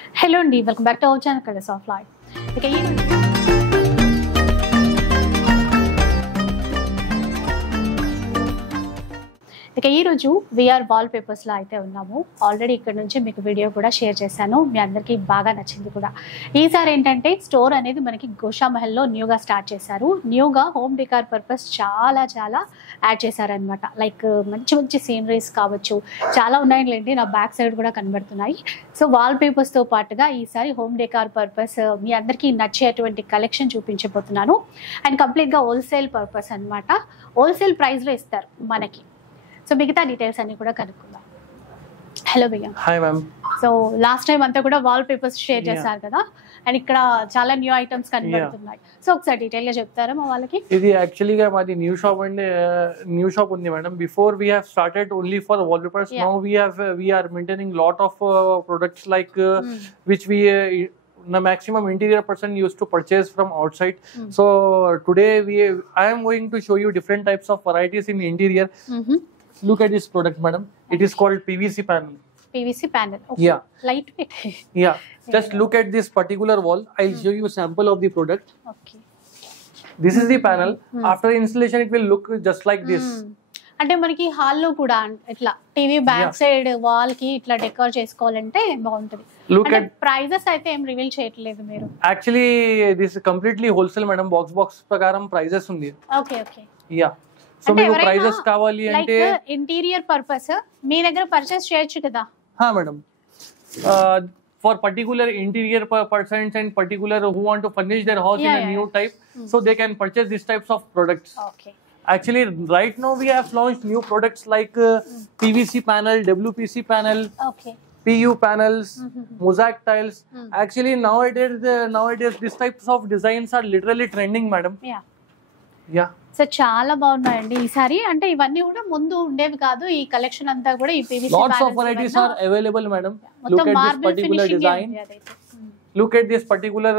Hello and welcome back to our channel Colors of Life. ఇక ఈ రోజు VR wall papers లో అయితే ఉన్నాము. ఆల్రెడీ ఇక్కడ నుంచి మీకు వీడియో కూడా షేర్ చేశాను, మీ అందరికీ బాగా నచ్చింది కూడా. ఈసారి ఏంటంటే స్టోర్ అనేది మనకి గోషామహల్లో న్యూగా స్టార్ట్ చేశారు. న్యూగా హోమ్ డెకార్ పర్పస్ చాలా యాడ్ చేశారనమాట. లైక్ మంచి మంచి సీనరీస్ కావచ్చు, చాలా ఉన్నాయండి, నా బ్యాక్ సైడ్ కూడా కనబడుతున్నాయి. సో వాల్ పేపర్స్తో పాటుగా ఈసారి హోమ్ డెకార్ పర్పస్ మీ అందరికీ నచ్చేటువంటి కలెక్షన్ చూపించబోతున్నాను. అండ్ కంప్లీట్గా హోల్సేల్ పర్పస్ అనమాట. హోల్సేల్ ప్రైస్లో ఇస్తారు మనకి. సో మిగతా డీటెయిల్స్ అన్ని కూడా కనుక్కుందాం. హలో భయ్యా. Hi ma'am. So last time అంతా కూడా వాల్ పేపర్స్ షేర్ చేశారు కదా, అండ్ ఇక్కడ చాలా న్యూ ఐటమ్స్ కనబడుతున్నాయి. సో ఒకసారి డీటెయిల్ గా చెప్తారా మా వాళ్ళకి? ఇది యాక్చువల్లీ గా మాది న్యూ షాప్ అండి, న్యూ షాప్ ఉంది madam. Before we have started only for wallpapers. Now we are maintaining lot of products like which we the maximum interior person used to purchase from outside. So today I am going to show you different types of varieties in interior. Look at this product, madam. It is called PVC panel. PVC panel. Okay. Yeah. Lightweight. Yeah. Just look at this particular wall. I'll show you a sample of the product. Okay. This is the panel. After installation, it will look just like this. అంటే మనకి హాల్లో కూడా ఇట్లా TV back side wall కి ఇట్లా decor చేసుకోవాలంటే బాగుంటది. అంటే ప్రైజెస్ అయితే ఏం రివీల్ చేయట్లేదు మీరు? Actually this completely wholesale madam. Box ప్రకారం ప్రైజెస్ ఉంది. Okay okay. యా. సో మీకు ప్రైజెస్ కావాలి అంటే ఇంటీరియర్ పర్పస్ మీ దగ్గర పర్చేస్ చేయొచ్చు కదా? హా madam. For particular interior persons and particular who want to furnish their house in a new type, so they can purchase these types of products. Okay. Actually, right now we have launched new products like PVC panel, WPC panel, PU panels, mosaic tiles. Actually, nowadays these types of designs are literally trending, madam. Yeah. So చాలా బాగున్నాయండి ఈసారి. అంటే ఇవన్నీ కూడా ముందు ఉండేవి కాదు, ఈ కలెక్షన్ అంతా కూడా ఈ PVC panels. Lots of varieties are available, madam. Look at this particular design. Look at this particular,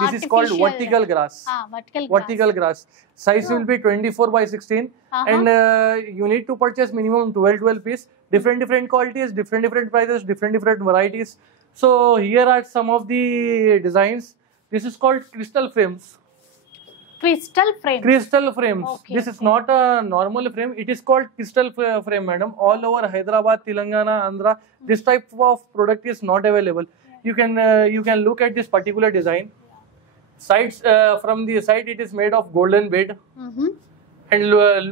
this is called vertical grass. Vertical grass. Size will be 24/16 and you need to purchase minimum 12 piece. Different qualities, different prices, different varieties. So here are some of the designs. This is called crystal frames. Crystal frames. Okay, this is not a normal frame. It is called crystal frame, madam. All over Hyderabad, Telangana, Andhra, this type of product is not available. You can look at this particular design. Sides, from the side it is made of golden bead. And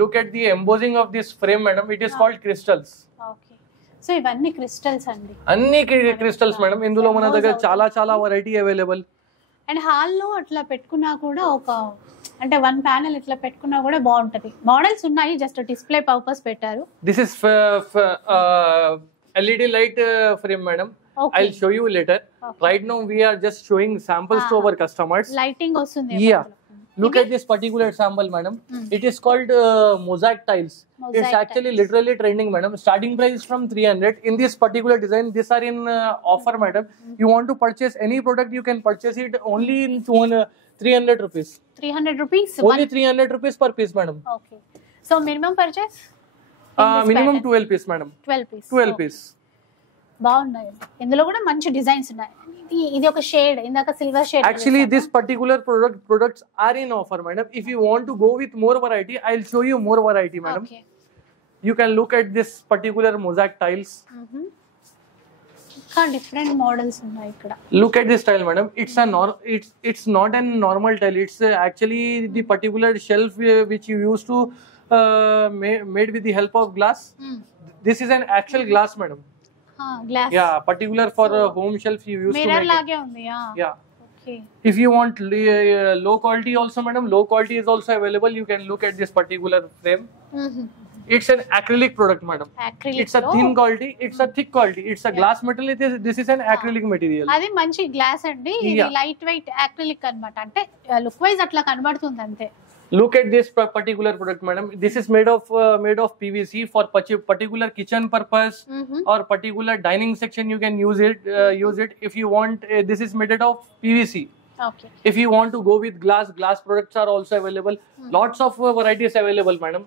look at the embossing of this frame, madam. It is called crystals. Okay. So ఇవన్నీ crystals అండి. అన్ని crystals, madam. ఇందులో మన దగ్గర చాలా variety available. And హాల్లో అట్లా పెట్టుకున్నా కూడా ఒక అంటే వన్ ప్యానెల్ ఇట్లా పెట్టుకున్నా కూడా బాగుంటది. మోడల్స్ ఉన్నాయి, జస్ట్ డిస్ప్లే పర్పస్ పెట్టారు. This is LED light frame, madam. I'll show you later. Right now we are just showing samples to our customers. Lighting వస్తుంది. Yeah. Look at this particular sample, madam. It is called mosaic tiles. It's actually literally trending, madam. Starting price is from 300. In this particular design, these are in offer, madam. You want to purchase any product, you can purchase it only in 300 rupees. 300 rupees? Only 300 rupees per piece, madam. Okay. So minimum purchase? Minimum 12 piece, madam. 12 piece. బాగున్నాయి. ఇందులో కూడా మంచి designs ఉన్నాయి. ఇది ఒక shade, ఇందాక silver shade. Actually this particular products are in offer, madam. If you want to go with more variety, I'll show you more variety, madam. Okay. You can look at this particular mosaic tiles. ఇంకా different models ఉన్నాయి ఇక్కడ. Look at this tile, madam. It's not a normal tile. It's actually the particular shelf which you used to made with the help of glass. This is an actual glass, madam. Glass. Yeah, particular for home shelf you used to make. Mirror లాగే ఉంది. Yeah. Okay. If you want low quality also, madam, low quality is also available. You can look at this particular frame. It's an acrylic product, madam. Acrylic. It's a thin quality. It's a thick quality. It's a glass metal. This is an acrylic material. అది మంచి glass అండి. ఇది light weight acrylic అన్నమాట. అంటే look wise అట్లా కనబడుతుంది అంతే. Look at this particular product, madam. This is made of PVC for particular kitchen purpose or particular dining section. You can use it. If you want, this is made of PVC. Okay. If you want to go with glass products are also available. Lots of varieties available, madam.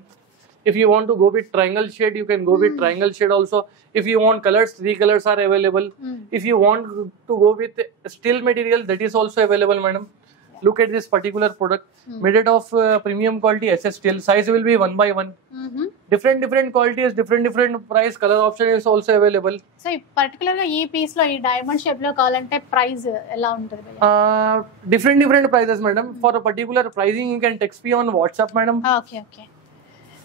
If you want to go with triangle shade, you can go with triangle shade also. If you want colors, 3 colors are available. If you want to go with steel material, that is also available, madam. Look at this particular product, made of premium quality SS steel. Size will be 1 by 1. Different qualities, different price. Color option is also available. So particular ga ee piece lo ee diamond shape lo kavalante price ela untadi bhaiya? Different prices, madam. For a particular pricing, you can text me on WhatsApp, madam. Okay.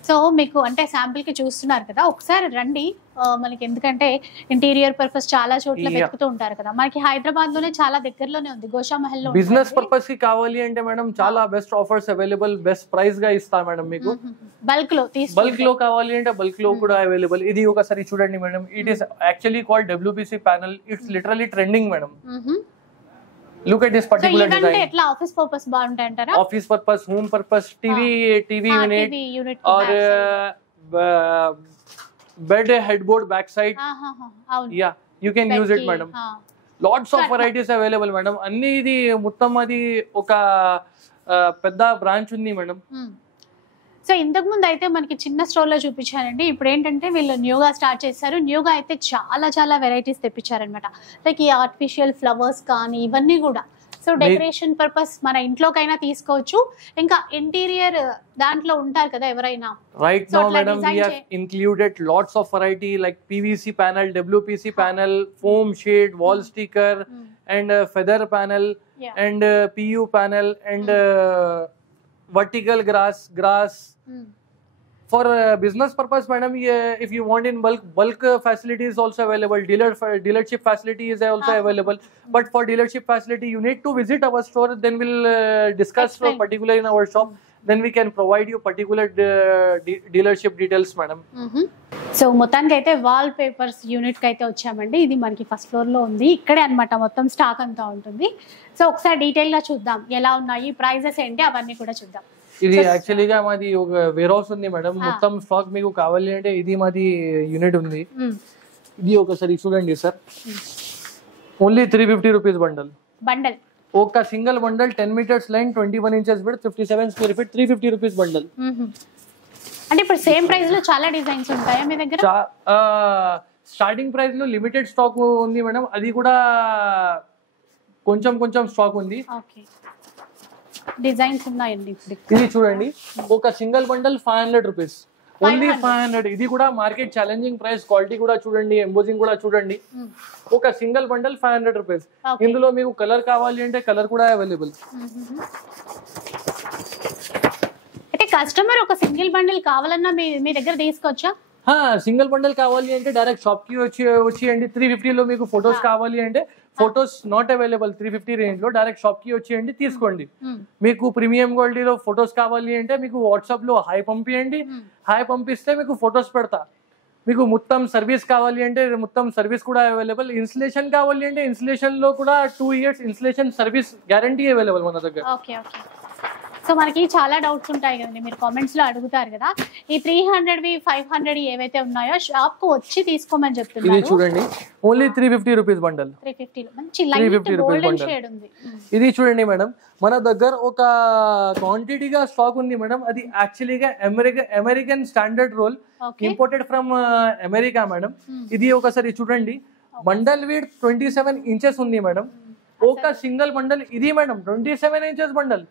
So మీకు అంటే sample కి చూస్తున్నారు కదా, ఒకసారి రండి. మనకి ఎందుకంటే interior purpose చాలా చోట్ల వెతుకుతూ ఉంటారు కదా, మనకి హైదరాబాద్ లోనే చాలా దగ్గరలోనే ఉంది, గోషామహల్ లో. బిజినెస్ పర్పస్ కి కావాలి అంటే మేడం చాలా best offers available, best price గా ఇస్తా మేడం మీకు. బల్క్ లో కావాలి అంటే బల్క్ లో కూడా అవైలబుల్. ఇది ఒకసారి చూడండి madam. It is actually called WPC panel. It's literally trending madam. Look at this particular design. ఎట్లా ఆఫీస్ పర్పస్ బాగుంటాయి అంటారా? Office purpose, home purpose, TV unit और bed headboard back side. Yeah, you can use it, madam. Lots of varieties available, madam. అన్ని ఇది మొత్తం అది ఒక పెద్ద బ్రాంచ్ ఉంది మేడం. సో ఇంతకు ముందు అయితే మనకి చిన్న స్టోర్ లో చూపించారండి. ఇప్పుడు ఏంటంటే వీళ్ళు న్యూగా స్టార్ట్ చేశారు. న్యూగా అయితే చాలా వెరైటీస్ తెప్పించారనమాట. లైక్ ఈ ఆర్టిఫిషియల్ ఫ్లవర్స్ కానీ ఇవన్నీ కూడా. సో డెకరేషన్ పర్పస్ మన ఇంట్లోకైనా తీసుకోవచ్చు, ఇంకా ఇంటీరియర్ దాంట్లో ఉంటారు కదా ఎవరైనా. Right now madam we have included lots of variety like PVC panel, WPC panel, foam shade, wall sticker and feather panel and PU panel and vertical grass. For business purpose, madam, if you want in bulk facility is also available. Dealership facility is also available. But for dealership facility, you need to visit our store. Then we'll discuss particular in our shop. Then we can provide you particular dealership details, madam. So మొత్తానికి అయితే wall papers unit కి అయితే వచ్చామండి. ఇది మనకి first floor లో ఉంది. ఇక్కడే అన్నమాట మొత్తం స్టాక్ అంతా ఉంటుంది. సో ఒకసారి డీటెయిల్ గా చూద్దాం ఎలా ఉన్నాయి, ప్రైజెస్ ఏంటి అవన్నీ కూడా చూద్దాం. ఇది యాక్చువల్లీగా మాది ఒక వేర్ హౌస్ ఉంది మేడం. మొత్తం స్టాక్ మీకు కావాలి అంటే ఇది మాది యూనిట్ ఉంది. ఇది ఒకసారి చూడండి సార్. Only 350 rupees bundle. ఒక single bundle 10 metres line, 21 inches width, 57 square feet, 350 rupees bundle. అంటే ఇప్పుడు సేమ్ ప్రైస్ లో చాలా డిజైన్స్ ఉంటాయా మీ దగ్గర? స్టార్టింగ్ ప్రైస్ లో లిమిటెడ్ స్టాక్ ఉంది మేడం. అది కూడా కొంచెం స్టాక్ ఉంది. డిజైన్స్ ఉన్నాయండి. ఇది చూడండి, ఒక సింగిల్ బండల్ 500 రూపీస్, ఓన్లీ 500. ఇది కూడా మార్కెట్ ఛాలెంజింగ్ ప్రైస్. క్వాలిటీ కూడా చూడండి, ఎంబోజింగ్ కూడా చూడండి. ఒక సింగిల్ బండల్ 500 రూపీస్. ఇందులో మీకు కలర్ కావాలి అంటే కలర్ కూడా అవైలబుల్. అంటే కస్టమర్ ఒక సింగిల్ బండిల్ కావాలన్నా మీ దగ్గర తీసుకోవచ్చా? సింగిల్ బండల్ కావాలి అంటే డైరెక్ట్ షాప్ కి వచ్చేయండి. 350 లో మీకు ఫొటోస్ కావాలి అంటే ఫొటోస్ నాట్ అవైలబుల్ 350 రేంజ్ లో. డైరెక్ట్ షాప్ కి వచ్చేయండి, తీసుకోండి. మీకు ప్రీమియం క్వాలిటీలో ఫొటోస్ కావాలి అంటే మీకు వాట్సాప్ లో హాయ్ పంపియండి. హాయ్ పంపిస్తే మీకు ఫొటోస్ పెడతా. మీకు మొత్తం సర్వీస్ కావాలి అంటే మొత్తం సర్వీస్ కూడా అవైలబుల్. ఇన్స్టలేషన్ కావాలి అంటే ఇన్స్టలేషన్ లో కూడా 2 years installation service guarantee available మన దగ్గర. సో మనకి చాలా డౌట్స్ ఉంటాయి కదండి, మీరు కామెంట్స్ లో అడుగుతారు కదా. ఈ 300 500 ఏవైతే ఉన్నాయో షాప్ కు వచ్చి తీసుకోమని చెప్తున్నారు. ఇది చూడండి, ఓన్లీ 350 రూపీస్ బండల్. 350 లో మంచి లైట్ గోల్డెన్ షేడ్ ఉంది. ఇది చూడండి మేడం, మన దగ్గర ఒక క్వాంటిటీగా స్టాక్ ఉంది మేడం. అది యాక్చువల్లీగా American standard roll, imported from America madam. ఇది ఒకసారి చూడండి, బండల్ విడ్త్ 27 ఇంచెస్ ఉంది మేడం. ఒక సింగిల్ బండల్ ఇది madam 27 inches bundle.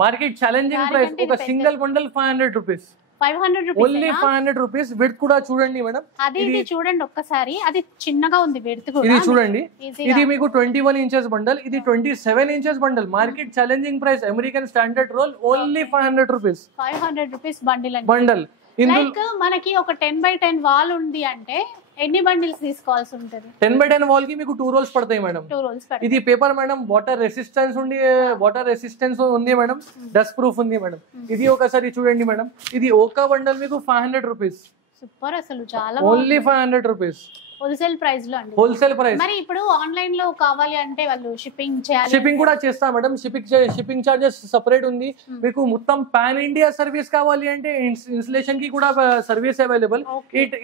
Market challenging price. ఒక single bundle 500 rupees. 500 rupees, only 500 rupees. Width కూడా చూడండి మేడం. ఇది చూడండి ఒక్కసారి, అది చిన్నగా ఉంది విడ్త్ కూడా. ఇది చూడండి, ఇది మీకు 21 ఇంచెస్ బండల్, ఇది 27 inches bundle. Market challenging price, American standard roll, only 500 rupees. 500 rupees bundle. Like మనకి ఒక 10x10 వాల్ ఉంది అంటే ఎన్ని బండిల్స్ తీసుకోవాల్సి ఉంటుంది? 10x10 వాల్ కి మీకు 2 rolls పడతాయి మేడం. 2 rolls. ఇది పేపర్ మేడం, వాటర్ రెసిస్టెన్స్ ఉంది మేడం, డస్ట్ ప్రూఫ్ ఉంది మేడం. ఇది ఒకసారి చూడండి మేడం, ఇది ఒక బండల్ మీకు 500 రూపీస్. సూపర్, అసలు చాలా ఓన్లీ 500 రూపీస్ హోల్సేల్ ప్రైస్ లో అండి. Wholesale price. మరి ఇప్పుడు ఆన్లైన్ లో కావాలి అంటే వాళ్ళు షిప్పింగ్ చేయాలి? షిప్పింగ్ కూడా చేస్తా మేడం. షిప్పింగ్ చార్జెస్ సెపరేట్ ఉంది. మీకు మొత్తం పాన్ ఇండియా సర్వీస్ కావాలి అంటే ఇన్స్టలేషన్ కి కూడా సర్వీస్ అవైలబుల్.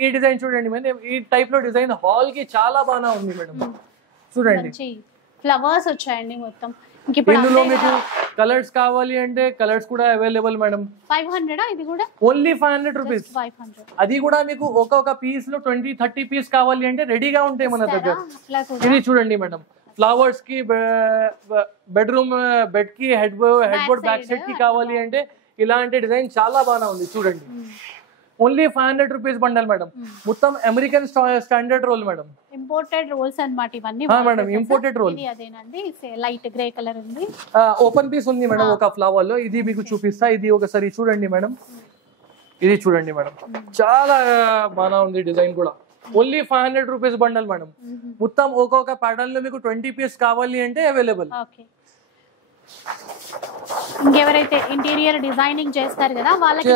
ఈ డిజైన్ చూడండి మేడం, ఈ టైప్ లో డిజైన్ హాల్ కి చాలా బాగా ఉంది మేడం. చూడండి, ఫ్లవర్స్ వచ్చాయండి మొత్తం. ఇందులో మీకు కలర్స్ కావాలి అంటే కలర్స్ కూడా అవైలబుల్ మేడం. 500 ఇది కూడా ఓన్లీ 500 రూపీస్. 500 అది కూడా మీకు ఒక పీస్ లో 20-30 పీస్ కావాలి అంటే రెడీగా ఉంటాయి మన దగ్గర. ఇది చూడండి మేడం, ఫ్లవర్స్ కి, బెడ్రూమ్ బెడ్ కి, హెడ్ బోర్డ్ బ్యాక్ సైడ్ కి కావాలి అంటే ఇలాంటి డిజైన్ చాలా బాగా ఉంది చూడండి. Only 500 rupees bundle madam. మొత్తం American standard roll madam, imported rolls అన్నమాట ఇవన్నీ మేడం. Imported roll. ఇది అదేనండి, లైట్ గ్రే కలర్ ఉంది. ఓపెన్ పీస్ ఉంది మేడం ఒక ఫ్లవర్ లో. ఇది మీకు చూపిస్తా, ఇది ఒకసారి చూడండి మేడం. ఇది చూడండి మేడం, చాలా బాగా ఉంది డిజైన్ కూడా. Only 500 rupees bundle madam. మొత్తం ఒక్కొక్క ప్యాటర్న్ లో మీకు 20 పీస్ కావాలి అంటే అవైలబుల్. ఇంకెవరైతే ఇంటీరియర్ డిజైనింగ్ చేస్తారు కదా వాళ్ళకి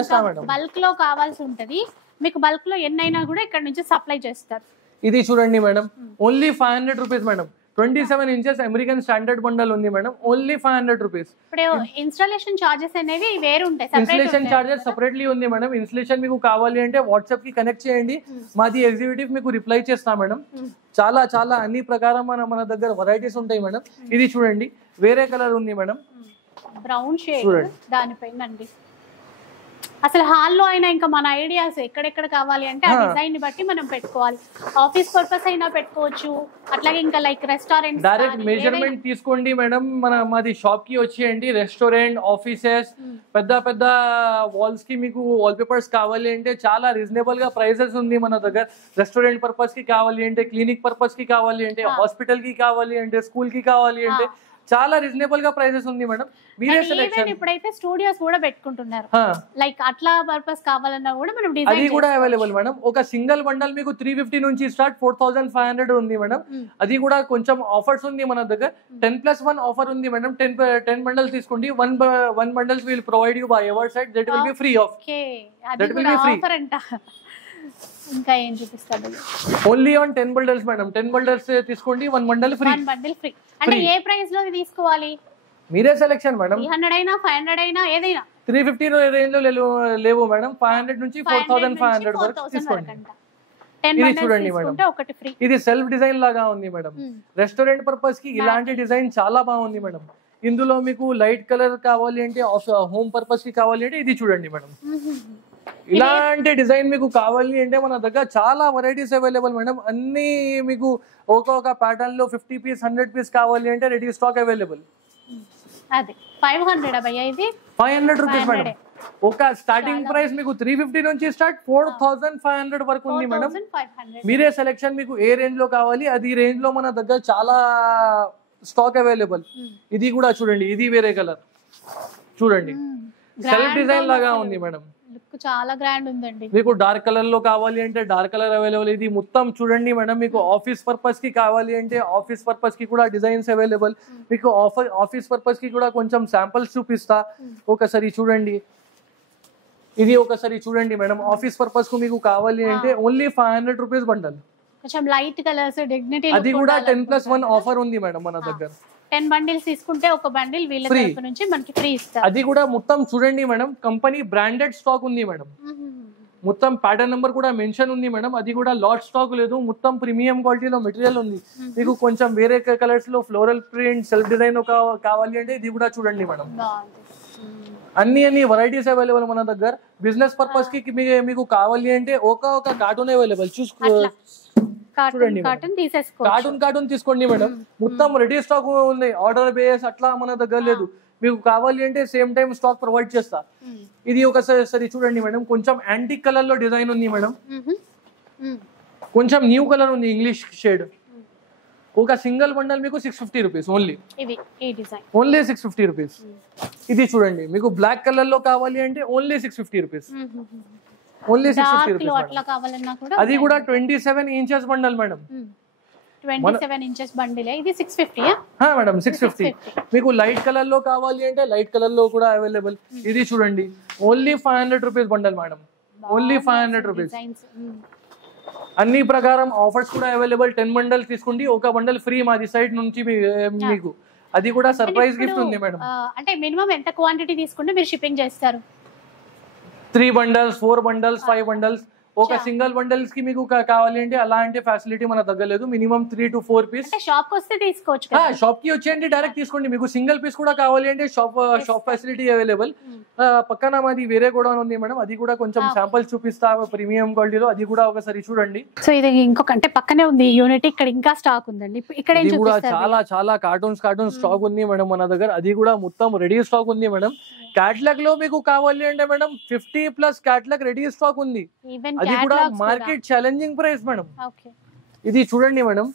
బల్క్ లో కావాల్సి ఉంటది, మీకు బల్క్ లో ఎన్నైనా కూడా ఇక్కడ నుంచి సప్లై చేస్తారు. ఇది చూడండి madam, only 500 rupees madam. 27 inches American standard bundle ఉంది మేడం, ఓన్లీ 500 రూపీస్. ఇప్పుడు ఇన్స్టాలేషన్ చార్జెస్ అనేవి వేరు ఉంటాయి, ఇన్స్టాలేషన్ చార్జెస్ సెపరేట్లీ ఉంది మేడం. ఇన్స్టాలేషన్ మీకు కావాలి అంటే వాట్సాప్ కి కనెక్ట్ చేయండి, మాది ఎగ్జిక్యూటివ్ మీకు రిప్లై చేస్తా మేడం. చాలా చాలా అన్ని ప్రకారం మన దగ్గర వెరైటీస్ ఉంటాయి మేడం. ఇది చూడండి, వేరే కలర్ ఉంది మేడం, బ్రౌన్ షేడ్. దానిపైన అండి అసలు హాల్లో అయినా ఇంకా మన ఐడియాస్ ఎక్కడెక్కడ కావాలి అంటే ఆ డిజైన్ ని బట్టి మనం పెట్టుకోవాలి. ఆఫీస్ పర్పస్ అయినా పెట్టుకోవచ్చు, అట్లాగే ఇంకా లైక్ రెస్టారెంట్ డైరెక్ట్ మెజర్మెంట్ తీసుకోండి మేడం. మాది షాప్ కి వచ్చేయండి. రెస్టారెంట్, ఆఫీసెస్, పెద్ద వాల్స్ కి మీకు వాల్ పేపర్స్ కావాలి అంటే చాలా రీజనబుల్ గా ప్రైసెస్ ఉంది మన దగ్గర. రెస్టారెంట్ పర్పస్ కి కావాలి అంటే, క్లినిక్ పర్పస్ కి కావాలి అంటే, హాస్పిటల్ కి కావాలి అంటే, స్కూల్ కి కావాలి అంటే చాలా రీజనబుల్ గా ప్రైసెస్ ఉంది మేడం. మీరే సెలెక్షన్. ఇప్పుడైతే స్టూడియోస్ కూడా పెట్టుకుంటున్నారు, లైక్ అట్లా పర్పస్ కావాలన్నా కూడా మనం డిజైన్ అది కూడా అవైలబుల్ మేడం. ఒక సింగిల్ బండల్ మీకు 350 నుంచి స్టార్ట్ 4500 ఉంది మేడం. అది కూడా కొంచెం ఆఫర్స్ ఉంది మన దగ్గర. 10+1 ఆఫర్ ఉంది మేడం. 10 బండల్స్ తీసుకోండి, one bundles will provide you by our side, that will be free of. Okay, అది కూడా ఆఫర్ అంట. ఇంకా ఏం చూపిస్తారు? Only on 10 bundles madam. 10 bundles తీసుకోండి, 1 బండల్ ఫ్రీ. 1 bundle free. అంటే ఏ ప్రైస్ లో తీసుకోవాలి? మీరే సెలెక్షన్ మేడం. 300 అయినా 500 అయినా ఏదైనా. 350 రేంజ్ లో లేవు మేడం. 500 నుంచి 4500 వరకు తీసుకోండి. ఇది చూడండి మేడం, ఇది సెల్ఫ్ డిజైన్ లాగా ఉంది మేడం. రెస్టారెంట్ పర్పస్ కి ఇలాంటి డిజైన్ చాలా బాగుంది మేడం. ఇందులో మీకు లైట్ కలర్ కావాలి అంటే, హోమ్ పర్పస్ కి కావాలి అంటే ఇది చూడండి మేడం. ఇలాంటి డిజైన్ మీకు కావాలి అంటే మన దగ్గర చాలా వెరైటీస్ అవైలబుల్ మేడం. అన్ని మీకు ఒక్కొక్క ప్యాటర్న్ లో 50 పీస్ 100 పీస్ కావాలి అంటే రెడీ స్టాక్ అవైలబుల్. అది 500 భయ్యా, ఇది 500 రూపీస్ మేడం. ఒక స్టార్టింగ్ ప్రైస్ మీకు 350 నుంచి స్టార్ట్ 4500 వరకు ఉంది మేడం. మీరే సెలెక్షన్, మీకు ఏ రేంజ్ లో కావాలి అది రేంజ్ లో మన దగ్గర చాలా స్టాక్ అవైలబుల్. ఇది కూడా చూడండి, ఇది వేరే కలర్ చూడండి, సెల్ఫ్ డిజైన్ లాగా ఉంది మేడం. చాలా గ్రాండ్ ఉందండి. మీకు డార్క్ కలర్ లో కావాలి అంటే డార్క్ కలర్ అవైలబుల్. ఇది మొత్తం చూడండి మేడం, మీకు ఆఫీస్ పర్పస్ కి కావాలి అంటే ఆఫీస్ పర్పస్ కి కూడా డిజైన్స్ అవైలబుల్. మీకు ఆఫీస్ పర్పస్ కి కూడా కొంచెం శాంపిల్స్ చూపిస్తా, ఒకసారి చూడండి. ఇది ఒకసారి చూడండి మేడం, ఆఫీస్ పర్పస్ కు మీకు కావాలి అంటే ఓన్లీ 500 రూపీస్ బండల్. కొంచెం లైట్ కలర్స్, డిగ్నిటీ. అది కూడా 10+1 ఆఫర్ ఉంది మేడం మన దగ్గర. 10 బండిల్స్ తీసుకుంటే ఒక బండిల్ వీళ్ళ తరపు నుంచి మనకి ఫ్రీ ఇస్తారు. అది కూడా మొత్తం చూడండి మేడం, కంపెనీ బ్రాండెడ్ స్టాక్ ఉంది మేడం. మొత్తం ప్యాటర్న్ నెంబర్ కూడా మెన్షన్ ఉంది మేడం. అది కూడా లాట్ స్టాక్ లేదు, మొత్తం ప్రీమియం క్వాలిటీలో మెటీరియల్ ఉంది. మీకు కొంచెం వేరే కలర్స్ లో ఫ్లోరల్ ప్రింట్, సెల్ఫ్ డిజైన్ కావాలి అంటే ఇది కూడా చూడండి మేడం. అన్ని వెరైటీస్ అవైలబుల్ మన దగ్గర. బిజినెస్ పర్పస్ కి మీకు కావాలి అంటే ఒక కార్టూన్ అవైలబుల్. చూడండి, కార్టూన్ తీసుకోండి మేడం. మొత్తం రెడీ స్టాక్ ఉంది, ఆర్డర్ బేస్ అట్లా మన దగ్గర లేదు. మీకు కావాలి అంటే సేమ్ టైం స్టాక్ ప్రొవైడ్ చేస్తా. ఇది ఒకసారి చూడండి మేడం, కొంచెం యాంటిక్ కలర్ లో డిజైన్ ఉంది మేడం. కొంచెం న్యూ కలర్ ఉంది, ఇంగ్లీష్ షేడ్. ఒక సింగిల్ బండల్ మీకు 650 రూపీస్ ఓన్లీ. Only 650 rupees. ఇది చూడండి, మీకు బ్లాక్ కలర్ లో కావాలి అంటే ఓన్లీ 650 రూపీస్. Only 650 rupees. అది కూడా 27 ఇంచెస్ బండల్ మేడం. 27 ఇంచెస్ బండిలే. ఇది 650 మేడం, 650. మీకు లైట్ కలర్ లో కావాలి అంటే లైట్ కలర్ లో కూడా అవైలబుల్. ఇది చూడండి, only 500 rupees bundle madam. Only 500 rupees. అన్ని ప్రకారం ఆఫర్స్ కూడా అవైలబుల్. 10 బండల్ తీసుకోండి, ఒక బండల్ ఫ్రీ మాది సైడ్ నుంచి మీకు. అది కూడా సర్ప్రైజ్ గిఫ్ట్ ఉంది మేడం. అంటే మినిమం ఎంత క్వాంటిటీ తీసుకుంటే మీరు షిప్పింగ్ చేస్తారు? 3 బండల్స్, 4 బండల్స్, 5 బండల్స్. ఒక సింగిల్ బండల్స్ కి మీకు కావాలి అంటే అలాంటి ఫెసిలిటీ మన దగ్గర లేదు. Minimum 3 to 4 piece. షాప్ వస్తే తీసుకోవచ్చు. షాప్ కి వచ్చేయండి, డైరెక్ట్ తీసుకోండి. మీకు సింగిల్ పీస్ కూడా కావాలి అంటే షాప్ ఫెసిలిటీ అవైలబుల్. పక్కన మాది వేరే కూడా ఉంది మేడం, అది కూడా కొంచెం శాంపుల్స్ చూపిస్తా ప్రీమియం క్వాలిటీలో, అది కూడా ఒకసారి చూడండి. సో ఇది ఇంకొక అంటే పక్కనే ఉంది యూనిట్, ఇక్కడ ఇంకా స్టాక్ ఉందండి. ఇక్కడ కూడా చాలా చాలా కార్టూన్స్ స్టాక్ ఉంది మేడం మన దగ్గర. అది కూడా మొత్తం రెడీ స్టాక్ ఉంది మేడం. క్యాటలాగ్ లో మీకు కావాలి అంటే మేడం 50+ క్యాటలాగ్ రెడీ స్టాక్ ఉంది. అది కూడా మార్కెట్ ఛాలెంజింగ్ ప్రైస్ మేడం. ఇది చూడండి మేడం,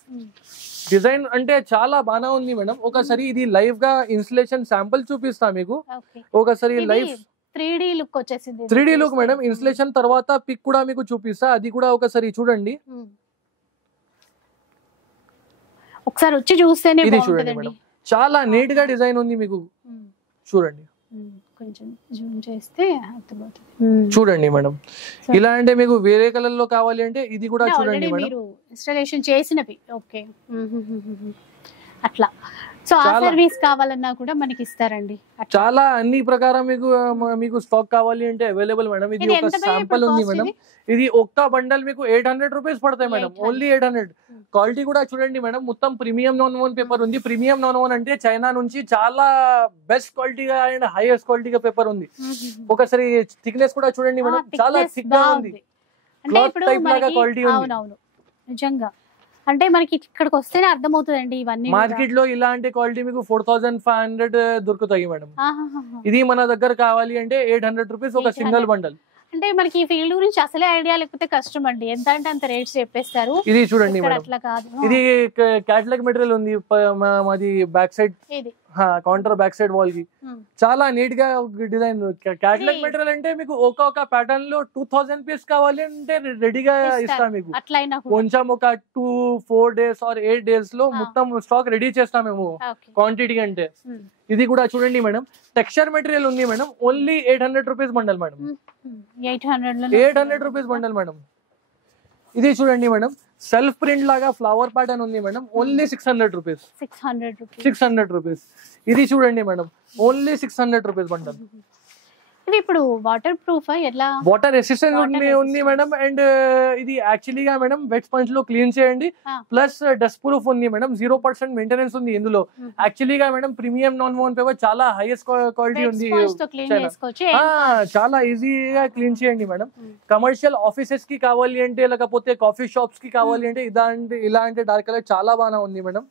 డిజైన్ అంటే చాలా బాగా ఉంది మేడం. ఒకసారి ఇది లైవ్ గా ఇన్స్టలేషన్ శాంపుల్ చూపిస్తా మీకు. ఒకసారి లైవ్ 3D లుక్ వచ్చేసింది. 3D look madam. ఇన్స్టలేషన్ తర్వాత పిక్ కూడా మీకు చూపిస్తా, అది కూడా ఒకసారి చూడండి. ఒకసారి వచ్చి చూస్తేనే ఇది చూడండి మేడం, చాలా నీట్ గా డిజైన్ ఉంది మీకు. చూడండి, కొంచెం జూమ్ చేస్తే అర్థమవుతుంది. చూడండి మేడం, ఇలా అంటే మీకు వేరే కలర్ లో కావాలి అంటే ఇది కూడా చూడండి మేడం. మీరు ఇన్స్టాలేషన్ చేసినవి. ఓకే, అట్లా. సో ఆ సర్వీస్ కావాలన్నా కూడా మనకి ఇస్తారండి. చాలా అన్ని ప్రకారం మీకు స్టాక్ కావాలి అంటే అవైలబుల్ మేడం. ఇది ఒక శాంపుల్ ఉంది మేడం. ఇది ఒక్క బండల్ మీకు 800 రూపీస్ పడతాయి మేడం, ఓన్లీ 800. క్వాలిటీ కూడా చూడండి మేడం, మొత్తం ప్రీమియం నాన్ ఓన్ పేపర్ ఉంది. ప్రీమియం నాన్ ఓన్ అంటే చైనా నుంచి చాలా బెస్ట్ క్వాలిటీగా అండ్ హైయెస్ట్ క్వాలిటీగా పేపర్ ఉంది. ఒకసారి థిక్నెస్ కూడా చూడండి మేడం, చాలా థిక్ గా ఉంది. క్లాత్ టైప్ లాగా క్వాలిటీ ఉంది. అవునవును, నిజంగా. అంటే మనకి ఇక్కడికి వస్తేనే అర్థమవుతుందండి ఇవన్నీ. మార్కెట్ లో ఇలాంటి క్వాలిటీ మీకు 4500 దొరుకుతాయి మేడం. ఇది మన దగ్గర కావాలి అంటే 800 రూపీస్ ఒక సింగిల్ బండల్. అంటే మనకి ఈ ఫీల్డ్ గురించి అసలే ఐడియా లేకపోతే కష్టం అండి, ఎంత అంటే అంత రేట్స్ చెప్పేస్తారు. ఇది చూడండి మేడం, అట్లా కాదు. ఇది క్యాటలాగ్ మెటీరియల్ ఉంది మాది back side, counter back side wall కి చాలా నీట్ గా డిజైన్. క్యాటలాగ్ మెటీరియల్ అంటే మీకు ఒక ప్యాటర్న్ లో 2000 పీస్ కావాలి అంటే రెడీగా ఇస్తాం మీకు. కొంచెం ఒక 2-4 days ఆర్ 8 days లో మొత్తం స్టాక్ రెడీ చేస్తాం మేము క్వాంటిటీ అంటే. ఇది కూడా చూడండి మేడం, టెక్స్చర్ మెటీరియల్ ఉంది madam, only 800 rupees bundle madam. 800 rupees bundle madam. ఇది చూడండి మేడం, సెల్ఫ్ ప్రింట్ లాగా ఫ్లవర్ ప్యాటర్న్ ఉంది మేడం, ఓన్లీ 600 రూపీస్. 600 రూపీస్. ఇది చూడండి మేడం, ఓన్లీ 600 రూపీస్ బండల్. ఇది ఇప్పుడు వాటర్ ప్రూఫ్, ఎలా వాటర్ రెసిస్టెన్స్ ఉంది మేడం. అండ్ ఇది యాక్చువల్లీ గా మేడం వెట్ స్పంజ్ లో క్లీన్ చేయండి, ప్లస్ డస్ట్ ప్రూఫ్ ఉంది మేడం. 0% మెయింటెనెన్స్ ఉంది ఇందులో. యాక్చువల్లీ గా madam premium non own paper చాలా హైయెస్ట్ క్వాలిటీ ఉంది, చాలా ఈజీగా క్లీన్ చేయండి మేడం. కమర్షియల్ ఆఫీసెస్ కి కావాలి అంటే, లేకపోతే కాఫీ షాప్స్ కి కావాలి అంటే ఇలా అంటే డార్క్ కలర్ చాలా బాగా ఉంది మేడం.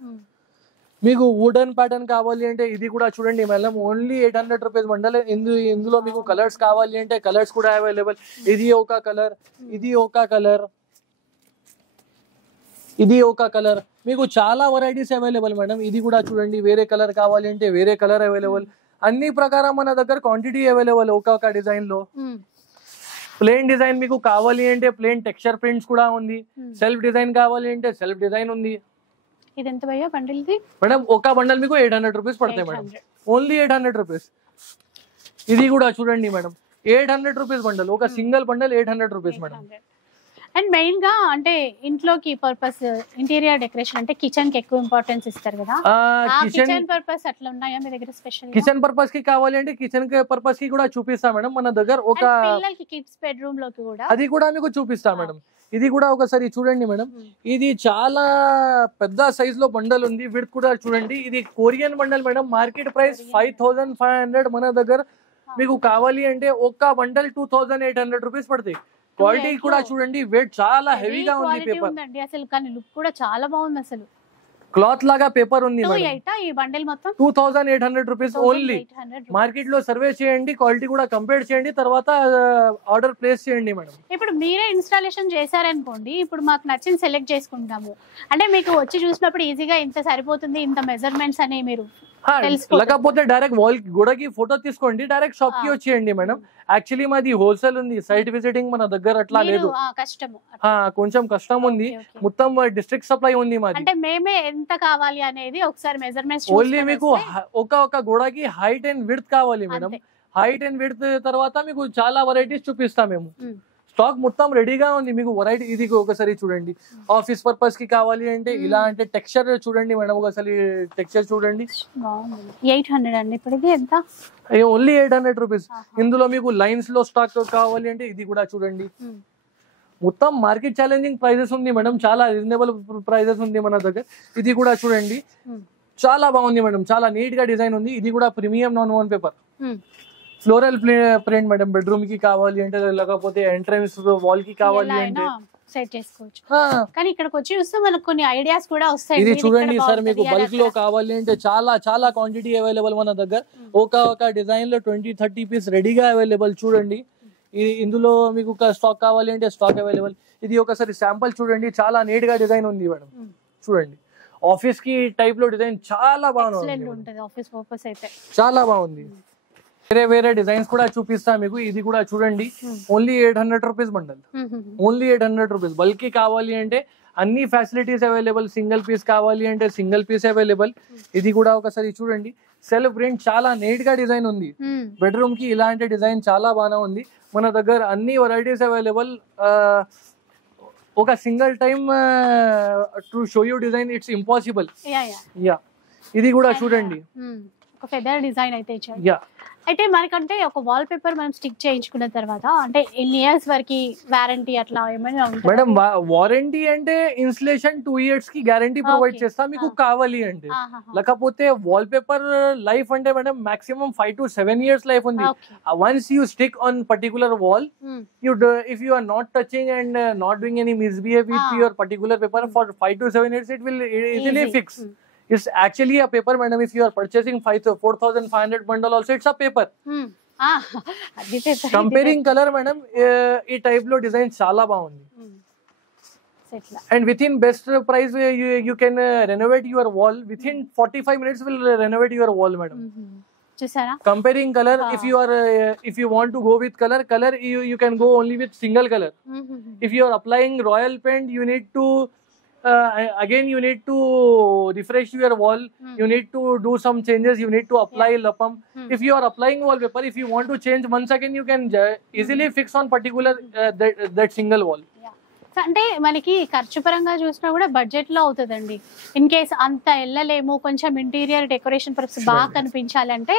మీకు వుడెన్ ప్యాటర్న్ కావాలి అంటే ఇది కూడా చూడండి మేడం, ఓన్లీ 800 రూపీస్ బండల్. ఇందులో మీకు కలర్స్ కావాలి అంటే కలర్స్ కూడా అవైలబుల్. ఇది ఒక కలర్, ఇది ఒక కలర్, ఇది ఒక కలర్, మీకు చాలా వెరైటీస్ అవైలబుల్ మేడం. ఇది కూడా చూడండి, వేరే కలర్ కావాలి అంటే వేరే కలర్ అవైలబుల్. అన్ని ప్రకారం మన దగ్గర క్వాంటిటీ అవైలబుల్. ఒక డిజైన్ లో ప్లేన్ డిజైన్ మీకు కావాలి అంటే ప్లేన్ టెక్స్చర్ ప్రింట్స్ కూడా ఉంది. సెల్ఫ్ డిజైన్ కావాలి అంటే సెల్ఫ్ డిజైన్ ఉంది. ఇది ఎంత భయ్యా బండిల్ ది మేడం? ఒక బండల్ మీకు 800 రూపీస్ పడతాయి మేడం, ఓన్లీ 800 రూపీస్. ఇది కూడా చూడండి మేడం, 800 రూపీస్ బండల్, ఒక single bundle 800 rupees madam. And main గా అంటే ఇంట్లోకి పర్పస్ ఇంటీరియర్ డెకరేషన్ అంటే కిచెన్ కి ఎక్కువ ఇంపార్టెన్స్ ఇస్తారు కదా, కిచెన్ పర్పస్ అట్లా ఉన్నాయా మీ దగ్గర స్పెషల్? కిచెన్ పర్పస్ కి కావాలి అంటే కిచెన్ పర్పస్ కి కూడా చూపిస్తా మేడం మన దగ్గర. ఒక పిల్లలకి కిడ్స్ బెడ్రూమ్ లోకి కూడా అది కూడా మీకు చూపిస్తా మేడం. ఇది కూడా ఒకసారి చూడండి మేడం, ఇది చాలా పెద్ద సైజ్ లో బండల్ ఉంది. విడ్త్ కూడా చూడండి, ఇది Korean bundle madam. Market price 5500, మన దగ్గర మీకు కావాలి అంటే ఒక్క బండల్ 2800 రూపీస్ పడతాయి. క్వాలిటీ కూడా చూడండి, వెయిట్ చాలా హెవీగా ఉంది పేపర్ అసలు, కానీ లుక్ కూడా చాలా బాగుంది. అసలు క్లాత్ లాగా పేపర్ ఉంది. ఈ బండిల్ మొత్తం 2800 రూపీస్ ఓన్లీ. మార్కెట్ లో సర్వే చేయండి, క్వాలిటీ కూడా కంపేర్ చేయండి, తర్వాత ఆర్డర్ ప్లేస్ చేయండి మేడం. ఇప్పుడు మీరే ఇన్స్టాలేషన్ చేశారనుకోండి, ఇప్పుడు మాకు నచ్చింది సెలెక్ట్ చేసుకుంటాము అంటే మీకు వచ్చి చూసినప్పుడు ఈజీగా ఇంత సరిపోతుంది, ఇంత మెజర్మెంట్స్ అని మీరు లేకపోతే డైరెక్ట్ వాల్ గోడకి ఫోటో తీసుకోండి, డైరెక్ట్ షాప్ కి వచ్చేయండి మేడం. యాక్చువల్లీ మాది హోల్సేల్ ఉంది, సైట్ విజిటింగ్ మన దగ్గర అట్లా లేదు, కొంచెం కష్టం ఉంది. మొత్తం డిస్ట్రిక్ట్ సప్లై ఉంది మాది. అంటే మేమే ఎంత కావాలి అనేది ఒకసారి మెజర్మెంట్స్ ఓన్లీ మీకు ఒక గోడకి హైట్ అండ్ విడ్త్ కావాలి మేడం. హైట్ అండ్ విడ్త్ తర్వాత మీకు చాలా వెరైటీస్ చూపిస్తాం మేము. స్టాక్ మొత్తం రెడీగా ఉంది మీకు వెరైటీ. ఇది ఒకసారి చూడండి, ఆఫీస్ పర్పస్ కి కావాలి అంటే ఇలా అంటే టెక్స్చర్ చూడండి మేడం, ఒకసారి టెక్స్చర్ చూడండి. 800 అండి. ఇప్పుడు ఇది ఎంత? Only 800 rupees. ఇందులో మీకు లైన్స్ లో స్టాక్ కావాలి అంటే ఇది కూడా చూడండి, మొత్తం మార్కెట్ ఛాలెంజింగ్ ప్రైజెస్ ఉంది మేడం, చాలా రీజనబుల్ ప్రైజెస్ ఉంది మన దగ్గర. ఇది కూడా చూడండి చాలా బాగుంది మేడం, చాలా నీట్ గా డిజైన్ ఉంది. ఇది కూడా premium non own paper, floral print madam. Bedroom కి కావాలి అంటే, లేకపోతే ఎంట్రన్స్ వాల్ కి కావాలి అంటే సెట్ చేసుకోవచ్చు. కానీ ఇక్కడికి వచ్చి చూస్తే మనకు కొన్ని ఐడియాస్ కూడా వస్తాయి. ఇది చూడండి సార్, మీకు బల్క్ లో కావాలి అంటే చాలా చాలా క్వాంటిటీ అవైలబుల్ మన దగ్గర. ఒక డిజైన్ లో 20-30 పీస్ రెడీగా అవైలబుల్. చూడండి ఇందులో మీకు స్టాక్ కావాలి అంటే స్టాక్ అవైలబుల్. ఇది ఒకసారి శాంపుల్ చూడండి, చాలా నీట్ గా డిజైన్ ఉంది మేడం. చూడండి ఆఫీస్ కి టైప్ లో డిజైన్ చాలా బాగుంది, ఆఫీస్ పర్పస్ అయితే చాలా బాగుంది. వేరే డిజైన్స్ కూడా చూపిస్తా మీకు. ఇది కూడా చూడండి, only 800 rupees bundle, only 800 rupees. Bulky కావాలి అంటే అన్ని ఫెసిలిటీస్ అవైలబుల్, సింగిల్ పీస్ కావాలి అంటే సింగిల్ పీస్ అవైలబుల్. ఇది కూడా ఒకసారి చూడండి, సెల్ఫ్ ప్రింట్ చాలా నీట్ గా డిజైన్ ఉంది. బెడ్రూమ్ కి ఇలాంటి డిజైన్ చాలా బాగా ఉంది మన దగ్గర. అన్ని వెరైటీస్ అవైలబుల్. ఒక single time to show you design it's impossible. Yeah ఇది కూడా చూడండి, ఒక ఫెదర్ డిజైన్ అయితే ఇచ్చారు. అయితే మనకంటే ఒక వాల్ పేపర్ మనం స్టిక్ చేయించుకున్న తర్వాత అంటే ఎన్ని ఇయర్స్ వరకు వారంటీ అట్లా ఏమైనా ఉంటుంది మేడం? వారంటీ అంటే ఇన్స్టలేషన్ 2 years కి గ్యారంటీ ప్రొవైడ్ చేస్తా మీకు కావాలి అంటే. లేకపోతే వాల్ పేపర్ లైఫ్ అంటే madam maximum 5 to 7 years life ఉంది. Once you stick on particular wall, if you are not touching and not doing any misbehave with your particular paper for 5 to 7 years, it will easily fix. It's actually a paper, madam. If you are purchasing 4,500 bundle also, it's a paper. Comparing color, madam, ee type lo design chala baagundi. And within best price, you can renovate your wall. Within 45 minutes, will renovate your wall, madam. Comparing color, if you want to go with color, you can go only with single color. If you are applying royal paint, you need to again you need to refresh your wall. You need to do some changes. You need to apply lapam. If you are applying wallpaper, if you want to change once again, you can easily fix on particular that single wall. అంటే మనకి ఖర్చు పరంగా చూసినా కూడా budget లో అవుతుందండి. In case అంత వెళ్ళలేము, కొంచెం ఇంటీరియర్ డెకరేషన్ పర్పస్ బాగా కనిపించాలంటే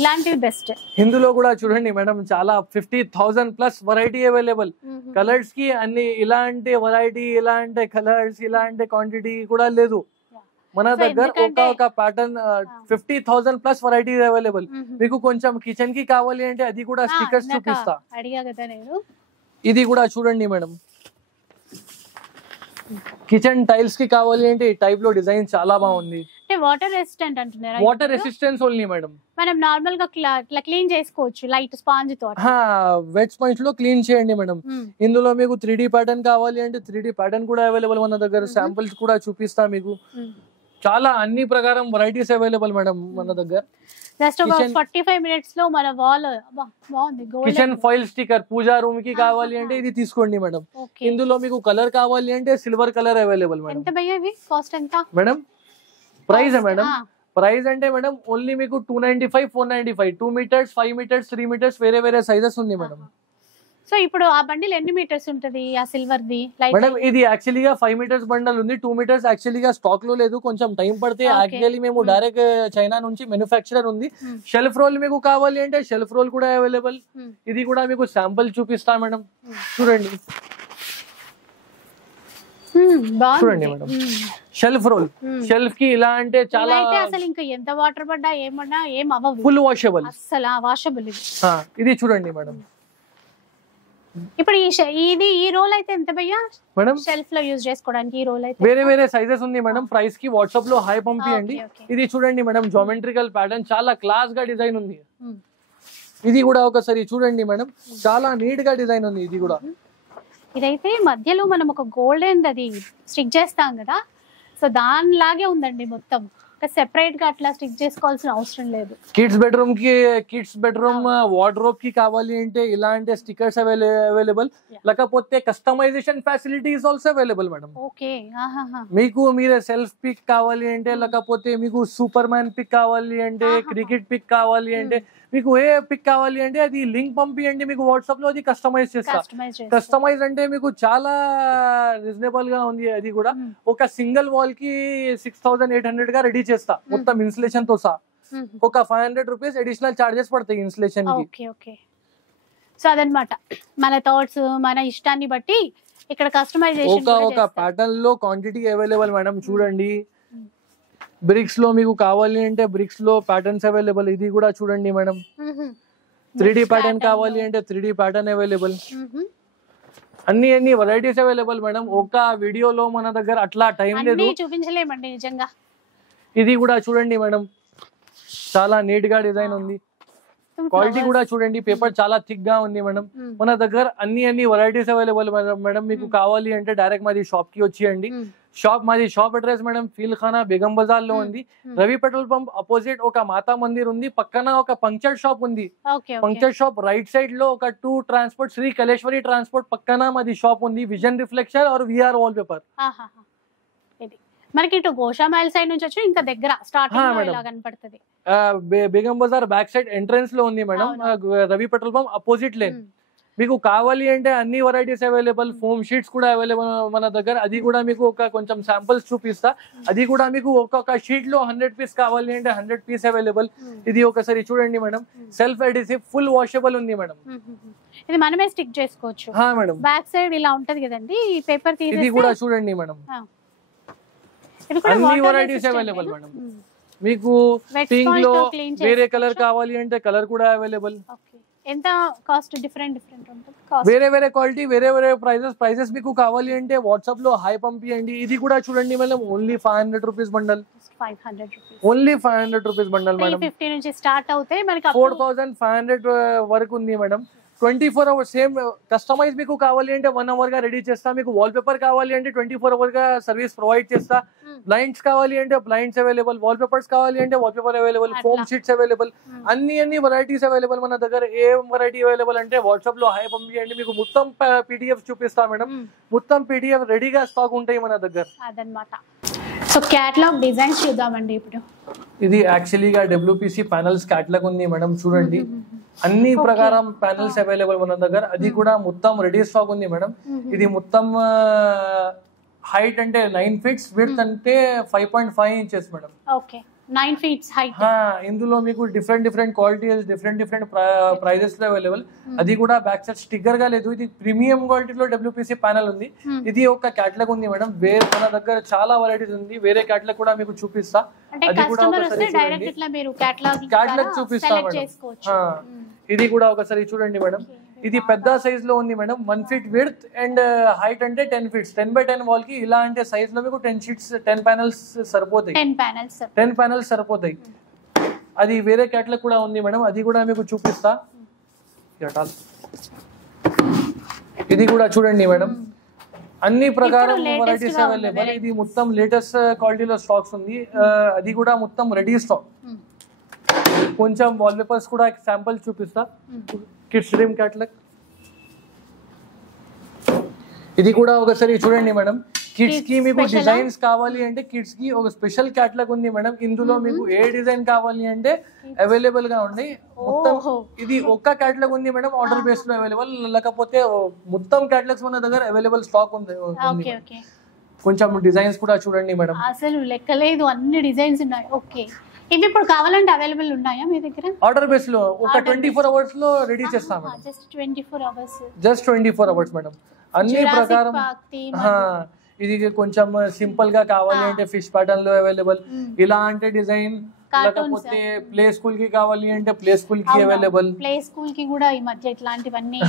ఇలాంటివి బెస్ట్. ఇందులో కూడా చూడండి మేడం, చాలా 50,000+ వెరైటీ అవైలబుల్. కలర్స్ కి అన్ని ఇలాంటి వెరైటీ, ఇలాంటి కలర్స్, ఇలాంటి క్వాంటిటీ కూడా లేదు మన దగ్గర. ఒక ప్యాటర్న్ 50,000+ వెరైటీ అవైలబుల్. మీకు కొంచెం కిచెన్ కి కావాలి అంటే అది కూడా స్టిక్కర్స్ చూపిస్తా. అడిగా కదా నేను. ఇది కూడా చూడండి మేడం, కిచెన్ టైల్స్ కి కావాలి అంటే ఈ టైప్ లో డిజైన్ చాలా బాగుంది. అంటే వాటర్ రెసిస్టెంట్ అంటున్నారా? Water resistance only madam. మనం నార్మల్ గా ఇట్లా క్లీన్ చేసుకోవచ్చు లైట్ స్పాంజ్ తో. వెట్ స్పాంజ్ లో క్లీన్ చేయండి మేడం. ఇందులో మీకు 3D ప్యాటర్న్ కావాలి అంటే 3D ప్యాటర్న్ కూడా అవైలబుల్ మన దగ్గర. శాంపుల్స్ కూడా చూపిస్తా మీకు. చాలా అన్ని ప్రకారం వెరైటీస్ అవైలబుల్ మేడం మన దగ్గర. జస్ట్ ఒక 45 మినిట్స్ లో మన వాల్ బాగుంది. కిచెన్ ఫాయిల్ స్టిక్కర్ పూజా రూమ్ కి కావాలి అంటే ఇది తీసుకోండి మేడం. ఇందులో మీకు కలర్ కావాలి అంటే సిల్వర్ కలర్ అవైలబుల్ మేడం. ఎంత భయ్యా ఇవి కాస్ట్ ఎంత మేడం? ప్రైస్ మేడం, ప్రైస్ అంటే మేడం ఓన్లీ మీకు 295, 495. 2 meters, 5 meters, 3 meters వేరే సైజెస్ ఉంది మేడం. సో ఇప్పుడు ఆ బండిల్ ఎన్ని మీటర్స్ ఉంటది ఆ సిల్వర్ ది? మేడం ఇది యాక్చువల్లీగా 5 meters బండల్ ఉంది. 2 meters యాక్చువల్లీగా స్టాక్ లో లేదు, కొంచెం టైం పడితే. యాక్చువల్లీ మేము డైరెక్ట్ చైనా నుంచి మ్యానుఫ్యాక్చరర్ ఉంది. షెల్ఫ్ రోల్ మీకు కావాలి అంటే షెల్ఫ్ రోల్ కూడా అవైలబుల్. ఇది కూడా మీకు శాంపుల్ చూపిస్తా మేడం. చూడండి చూడండి మేడం, షెల్ఫ్ రోల్. షెల్ఫ్ కి ఇలా అంటే చాలా అసలు ఇంకా ఎంత వాటర్ పడ్డా ఏమన్నా ఏం అవ్వదు, ఫుల్ వాషబుల్. అసలు వాషబుల్. ఇది చూడండి మేడం. ఇప్పుడు ఈ రోల్ అయితే ఎంత భయ్యా మేడం? షెల్ఫ్ లో యూజ్ చేసుకోవడానికి ఈ రోల్ అయితే వేరే సైజెస్ ఉంది మేడం. ప్రైస్ కి వాట్సాప్ లో హాయ్ పంపియండి. ఇది చూడండి మేడం, జామెట్రికల్ ప్యాటర్న్ చాలా క్లాస్ గా డిజైన్ ఉంది. ఇది కూడా ఒకసారి చూడండి మేడం, చాలా నీట్ గా డిజైన్ ఉంది. ఇది కూడా ఇదైతే మధ్యలో మనం ఒక గోల్డెన్ అది స్టిక్ చేస్తాం కదా, సో దానిలాగే ఉందండి మొత్తం. సెపరేట్ గా అట్లా స్టిక్ చేసుకోవాల్సిన అవసరం లేదు. కిడ్స్ బెడ్రూమ్ వార్డ్రోబ్ కి కావాలి అంటే ఇలాంటి స్టిక్కర్స్ అవైలబుల్. లేకపోతే customization facilities also available madam. Okay, మీకు మీరే సెల్ఫ్ పిక్ కావాలి అంటే, లేకపోతే మీకు సూపర్ మ్యాన్ పిక్ కావాలి అంటే, క్రికెట్ పిక్ కావాలి అంటే, మీకు ఏ పిక్ కావాలి అంటే అది లింక్ పంపియండి మీకు వాట్సాప్ లో, అది కస్టమైజ్ చేస్తా. కస్టమైజ్ అంటే మీకు చాలా రీజనబుల్ గా ఉంది. అది కూడా ఒక సింగిల్ వాల్ కి 6,800 గా రెడీ చేస్తా మొత్తం ఇన్స్టలేషన్ తో సహా. ఒక 500 రూపీస్ అడిషనల్ చార్జెస్ పడతాయి ఇన్స్టలేషన్ కి. సో అదనమాట, మన థాట్స్ మన ఇష్టాన్ని బట్టి ఇక్కడ కస్టమైజేషన్ ఒక ప్యాటర్న్ లో క్వాంటిటీ అవైలబుల్ మేడం. చూడండి బ్రిక్స్ లో మీకు కావాలి అంటే బ్రిక్స్ లో ప్యాటర్న్స్ అవైలబుల్. ఇది కూడా చూడండి మేడం. 3D ప్యాటర్న్ కావాలి అంటే 3D ప్యాటర్న్ అవైలబుల్. అన్ని వెరైటీస్ అవైలబుల్ మేడం. ఒక వీడియోలో మన దగ్గర అట్లా టైం లేదు, చూపించలేమండి నిజంగా. ఇది కూడా చూడండి మేడం, చాలా నీట్ గా డిజైన్ ఉంది. క్వాలిటీ కూడా చూడండి, పేపర్ చాలా థిక్ గా ఉంది మేడం. మన దగ్గర అన్ని వెరైటీస్ అవైలబుల్ మేడం. మీకు కావాలి అంటే డైరెక్ట్ మాది షాప్ కి వచ్చేయండి. మాది shop address madam Pheelkhana Begum Bazar లో ఉంది. రవి పెట్రోల్ పంప్ అపోజిట్ ఒక మాతా మందిర్ ఉంది, పక్కన ఒక పంక్చర్ షాప్ ఉంది. పంక్చర్ షాప్ రైట్ సైడ్ లో ఒక 2 ట్రాన్స్పోర్ట్ శ్రీ కలేశ్వరి ట్రాన్స్పోర్ట్ పక్కన మాది షాప్ ఉంది. విజన్ రిఫ్లెక్షన్ और VR వాల్ పేపర్. మనకి ఇటు గోషామైల్ సైడ్ నుంచి వచ్చి ఇంకా దగ్గర స్టార్టింగ్ లో ఇలా కనపడుతుంది. Begum Bazaar back side entrance లో ఉంది madam, Ravi petrol pump opposite lane. మీకు కావాలి అంటే అన్ని వెరైటీస్ అవైలబుల్. ఫోమ్ షీట్స్ కూడా అవైలబుల్ మన దగ్గర. అది కూడా మీకు ఒక కొంచెం శాంపుల్స్ చూపిస్తా. అది కూడా మీకు ఒక్కొక్క షీట్ లో 100 పీస్ కావాలి అంటే 100 పీస్ అవైలబుల్. ఇది ఒకసారి చూడండి madam, self adhesive full washable ఉంది మేడం. ఇది మనమే స్టిక్ చేసుకోవచ్చు మేడం. బ్యాక్ సైడ్ ఇలా ఉంటది కదండి, ఈ పేపర్ తీసేసి ఇది కూడా చూడండి మేడం, అన్ని వెరైటీస్ అవైలబుల్ మేడం. మీకు పింక్ లో వేరే కలర్ కావాలి అంటే కలర్ కూడా అవైలబుల్. ఎంత కాస్ట్ డిఫరెంట్ ఉంటుంది, వేరే క్వాలిటీ వేరే ప్రైజెస్ మీకు కావాలి అంటే వాట్సాప్ లో హాయ్ పంపియండి. ఇది కూడా చూడండి madam, only 500 rupees bundle. 500 rupees, only 500 rupees bundle madam. 350 నుంచి స్టార్ట్ అవుతాయి మనకి 4500 వరకు ఉంది మేడం. 24 అవర్స్ సేమ్ కస్టమైజ్ మీకు కావాలి అంటే 1 అవర్ గా రెడీ చేస్తా. మీకు వాల్ పేపర్ కావాలి అంటే 24 అవర్ గా సర్వీస్ ప్రొవైడ్ చేస్తా. బ్లైండ్స్ కావాలి అంటే బ్లైండ్స్ అవైలబుల్, వాల్ పేపర్స్ కావాలి అంటే wall paper available, foam sheets available. అన్ని వెరైటీస్ అవైలబుల్ మన దగ్గర. ఏం వెరైటీ అవైలబుల్ అంటే వాట్సాప్ లో హాయ్ పంపియండి, మీకు మొత్తం PDF చూపిస్తా మేడం. మొత్తం PDF రెడీగా స్టాక్ ఉంటాయి మన దగ్గర అదన్నమాట. సో క్యాటలాగ్ డిజైన్స్ చూద్దామండి ఇప్పుడు. ఇది యాక్చువల్లీగా WPC ప్యానల్స్ క్యాటలాగ్ ఉంది మేడం. చూడండి అన్ని ప్రకారం ప్యానల్స్ అవైలబుల్ మన దగ్గర. అది కూడా మొత్తం రెడీ స్టాక్ ఉంది మేడం. ఇది మొత్తం హైట్ అంటే 9 ఫీట్స్, విడ్త్ అంటే 5.5 inches madam. Okay, 9 feets height. ఇందులో మీకు డిఫరెంట్ క్వాలిటీస్ డిఫరెంట్ ప్రైజెస్ లో అవైలబుల్. అది కూడా బ్యాక్ సైడ్ స్టిక్కర్ గా లేదు, ఇది ప్రీమియం క్వాలిటీలో WPC ప్యానల్ ఉంది. ఇది ఒక క్యాటలాగ్ ఉంది మేడం. వేరే మన దగ్గర చాలా వెరైటీస్ ఉంది, వేరే క్యాటలాగ్ కూడా మీకు చూపిస్తా. అది కూడా క్యాటలాగ్ చూపిస్తా మేడం. ఇది కూడా ఒకసారి చూడండి మేడం. ఇది పెద్ద సైజ్ లో ఉంది madam, 1 feet width and height అంటే 10 ఫీట్స్. 10x10 వాల్ కి ఇలా అంటే సైజ్ లో మీకు 10 షీట్స్ 10 ప్యానల్స్ సరిపోతాయి. 10 ప్యానల్స్ సరిపోతాయి. అది వేరే క్యాటలాగ్ కూడా ఉంది మేడం, అది కూడా మీకు చూపిస్తా. ఇది కూడా చూడండి మేడం, అన్ని ప్రకారం వెరైటీస్ అవైలబుల్. ఇది మొత్తం లేటెస్ట్ క్వాలిటీలో స్టాక్స్ ఉంది. అది కూడా మొత్తం రెడీ స్టాక్. కొంచెం వాల్ పేపర్స్ కూడా శాంపుల్ చూపిస్తా. కిడ్స్ డ్రీమ్ క్యాటలాగ్ ఇది కూడా ఒకసారి చూడండి మేడం. కిడ్స్ కి మీకు డిజైన్స్ కావాలి అంటే కిడ్స్ కి ఒక స్పెషల్ క్యాటలాగ్ ఉంది మేడం. ఇందులో మీకు ఏ డిజైన్ కావాలి అంటే అవైలబుల్ గా ఉన్నాయి. మొత్తం ఇది ఒక్క క్యాటలాగ్ ఉంది మేడం, ఆర్డర్ బేస్ లో అవైలబుల్. లేకపోతే మొత్తం క్యాటలాగ్స్ మన దగ్గర అవైలబుల్ స్టాక్ ఉంది. కొంచెం డిజైన్స్ కూడా చూడండి మేడం, అసలు లెక్కలేదు, అన్ని డిజైన్స్ ఉన్నాయి. ఓకే, ఇవి ఇప్పుడు కావాలంటే అవైలబుల్ ఉన్నాయా మీ దగ్గర? ఆర్డర్ బేస్ లో ఒక 24 అవర్స్ లో రెడీ చేస్తాం. Just 24 hours madam. అన్ని ప్రకారం ఇది కొంచెం సింపుల్ గా కావాలి అంటే ఫిష్ ప్యాటర్న్ లో అవైలబుల్. ఇలా అంటే డిజైన్, లేకపోతే ప్లే స్కూల్ కి కావాలి అంటే ప్లే స్కూల్ కి అవైలబుల్. ప్లే స్కూల్ కి కూడా ఈ మధ్య ఇట్లాంటివన్నీ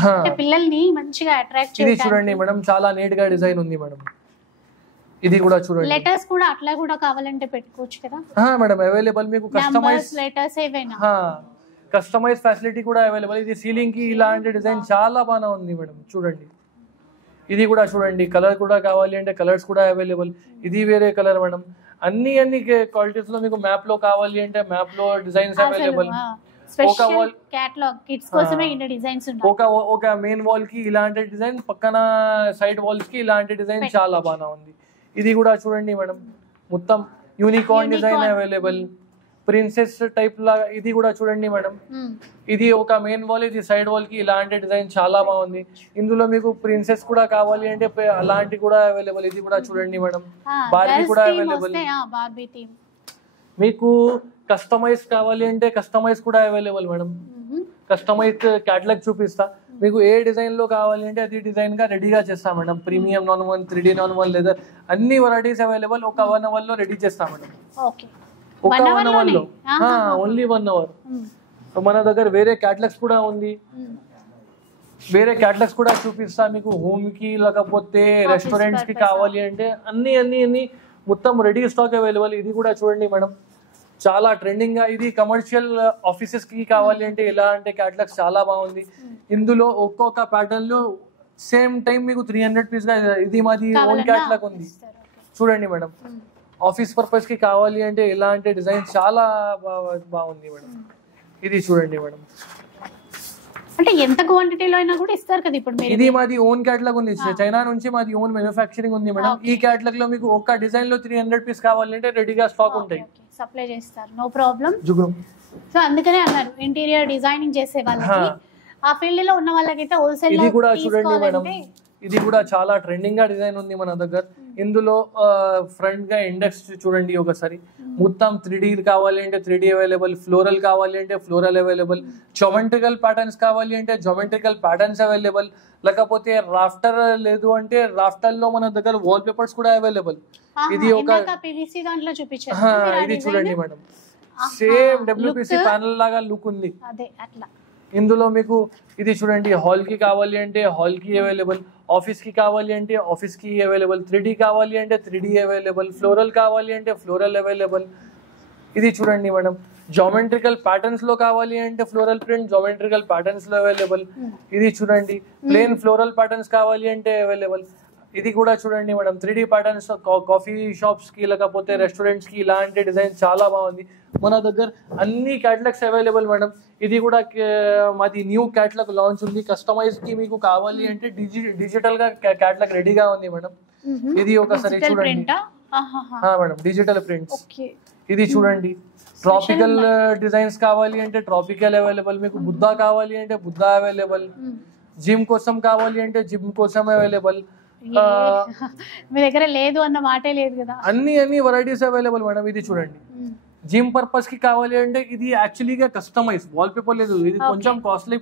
పిల్లల్ని మంచిగా అట్రాక్ట్ ఇది చూడండి మేడం, చాలా నీట్ గా డిజైన్ ఉంది మేడం. ఇది కూడా చూడండి. లెటర్స్ కూడా అట్లా కూడా కావాలంటే పెట్టుకోవచ్చు కదా మేడం, అవైలబుల్. మీకు కస్టమైజ్ లెటర్స్ ఏవైనా కస్టమైజ్ ఫెసిలిటీ కూడా అవైలబుల్. ఇది సీలింగ్ కి ఇలాంటి డిజైన్ చాలా బాగా ఉంది మేడం. చూడండి ఇది కూడా చూడండి. కలర్ కూడా కావాలి అంటే కలర్స్ కూడా అవైలబుల్. ఇది వేరే కలర్ మేడం. అన్ని క్వాలిటీస్ లో మీకు మ్యాప్ లో కావాలి అంటే మ్యాప్ లో డిజైన్స్ అవైలబుల్. ఒక మెయిన్ వాల్ కి ఇలాంటి డిజైన్, పక్కన సైడ్ వాల్స్ కి ఇలాంటి డిజైన్ చాలా బాగా ఉంది. ఇది కూడా చూడండి మేడం, మొత్తం unicorn design available, princess type లాగా. ఇది కూడా చూడండి మేడం, ఇది ఒక మెయిన్ వాల్, ఇది సైడ్ వాల్ కి ఇలాంటి డిజైన్ చాలా బాగుంది. ఇందులో మీకు ప్రిన్సెస్ కూడా కావాలి అంటే అలాంటి కూడా అవైలబుల్. ఇది కూడా చూడండి మేడం, బార్బీ కూడా అవైలబుల్. మీకు కస్టమైజ్ కావాలి అంటే కస్టమైజ్ కూడా అవైలబుల్ మేడం. కస్టమైజ్ క్యాటలాగ్ చూపిస్తా. మీకు ఏ డిజైన్ లో కావాలి అంటే అది డిజైన్ గా రెడీగా చేస్తాం madam. Premium normal, 3D normal, leather అన్ని వెరైటీస్ అవైలబుల్. ఒక 1 hour లో రెడీ చేస్తాం మేడం. ఓకే, ఒక 1 hour లో, ఓన్లీ 1 hour. మన దగ్గర వేరే క్యాటలాగ్స్ కూడా ఉంది, వేరే క్యాటలాగ్స్ కూడా చూపిస్తా మీకు. హోమ్ కి లేకపోతే రెస్టారెంట్స్ కి కావాలి అంటే అన్ని అన్ని అన్ని మొత్తం రెడీ స్టాక్ అవైలబుల్. ఇది కూడా చూడండి మేడం, చాలా ట్రెండింగ్ గా. ఇది కమర్షియల్ ఆఫీసెస్ కి కావాలి అంటే ఇలా అంటే క్యాటలాగ్స్ చాలా బాగుంది. ఇందులో ఒక్కొక్క ప్యాటర్న్ లో సేమ్ టైం మీకు 300 పీస్ గా ఇది మాది ఓన్ క్యాటలాగ్ ఉంది. చూడండి మేడం, ఆఫీస్ పర్పస్ కి కావాలి అంటే ఇలా అంటే డిజైన్ చాలా బాగుంది మేడం. ఇది చూడండి మేడం, అంటే ఎంత క్వాంటిటీలో అయినా కూడా ఇస్తారు కదా ఇప్పుడు మీరు. ఇది మాది ఓన్ క్యాటలాగ్ ఉంది, చైనా నుంచి మాది ఓన్ మ్యానుఫ్యాక్చరింగ్ ఉంది మేడం. ఈ క్యాటలాగ్ లో మీకు ఒక్క డిజైన్ లో 300 పీస్ కావాలంటే రెడీగా స్టాక్ ఉంటాయి, సప్లై చేస్తారు, నో ప్రాబ్లం. సో అందుకనే అన్నారు ఇంటీరియర్ డిజైనింగ్ చేసే వాళ్ళకి, ఆ ఫీల్డ్ లో ఉన్న వాళ్ళకైతే హోల్సేల్. ఇది కూడా చూడండి మేడం, ఇది కూడా చాలా ట్రెండింగ్ గా డిజైన్ ఉంది మన దగ్గర. ఇందులో ఫ్రంట్ గా ఇండెక్స్ చూడండి ఒకసారి. మొత్తం 3D కావాలి అంటే 3D అవైలబుల్, ఫ్లోరల్ కావాలి అంటే ఫ్లోరల్ అవైలబుల్, జోమెట్రికల్ ప్యాటర్న్స్ కావాలి అంటే జోమెట్రికల్ ప్యాటర్న్స్ అవైలబుల్, లేకపోతే రాఫ్టర్ లేదు అంటే రాఫ్టర్ లో మన దగ్గర వాల్ పేపర్స్ కూడా అవైలబుల్. ఇది ఒక PVC దాంట్లో చూపించారు, ఇది చూడండి మేడం, సేమ్ WPC ప్యానల్ లాగా లుక్ ఉంది. అదే అట్లా. ఇందులో మీకు ఇది చూడండి, హాల్ కి కావాలి అంటే హాల్ కి అవైలబుల్, ఆఫీస్ కి కావాలి అంటే ఆఫీస్ కి అవైలబుల్, 3D కావాలి అంటే 3D అవైలబుల్, ఫ్లోరల్ కావాలి అంటే ఫ్లోరల్ అవైలబుల్. ఇది చూడండి మేడం, జామెట్రికల్ ప్యాటర్న్స్ లో కావాలి అంటే ఫ్లోరల్ ప్రింట్ జామెట్రికల్ ప్యాటర్న్స్ లో అవైలబుల్. ఇది చూడండి, ప్లేన్ ఫ్లోరల్ ప్యాటర్న్స్ కావాలి అంటే అవైలబుల్. ఇది కూడా చూడండి madam, 3D patterns coffee shops కి లేకపోతే రెస్టారెంట్స్ కి ఇలాంటి డిజైన్ చాలా బాగుంది. మన దగ్గర అన్ని క్యాటలాగ్స్ అవైలబుల్ మేడం. ఇది కూడా మాది న్యూ క్యాటలాగ్ లాంచ్ ఉంది. కస్టమైజ్ కి మీకు కావాలి అంటే డిజిటల్ గా క్యాటలాగ్ రెడీగా ఉంది మేడం. ఇది ఒకసారి చూడండి మేడం, డిజిటల్ ప్రింట్స్. ఇది చూడండి, ట్రాపికల్ డిజైన్స్ కావాలి అంటే ట్రాపికల్ అవైలబుల్, మీకు బుద్ధా కావాలి అంటే బుద్ధా అవైలబుల్, జిమ్ కోసం కావాలి అంటే జిమ్ కోసం అవైలబుల్. మీ దగ్గర లేదు అన్న మాటే లేదు కదా, అన్ని వెరైటీస్ అవైలబుల్ మేడం. ఇది చూడండి, జిమ్ పర్పస్ కి కావాలి అంటే ఇది యాక్చువల్లీగా కస్టమైజ్ వాల్ పేపర్ లేదు, ఇది కొంచెం కాస్ట్లీ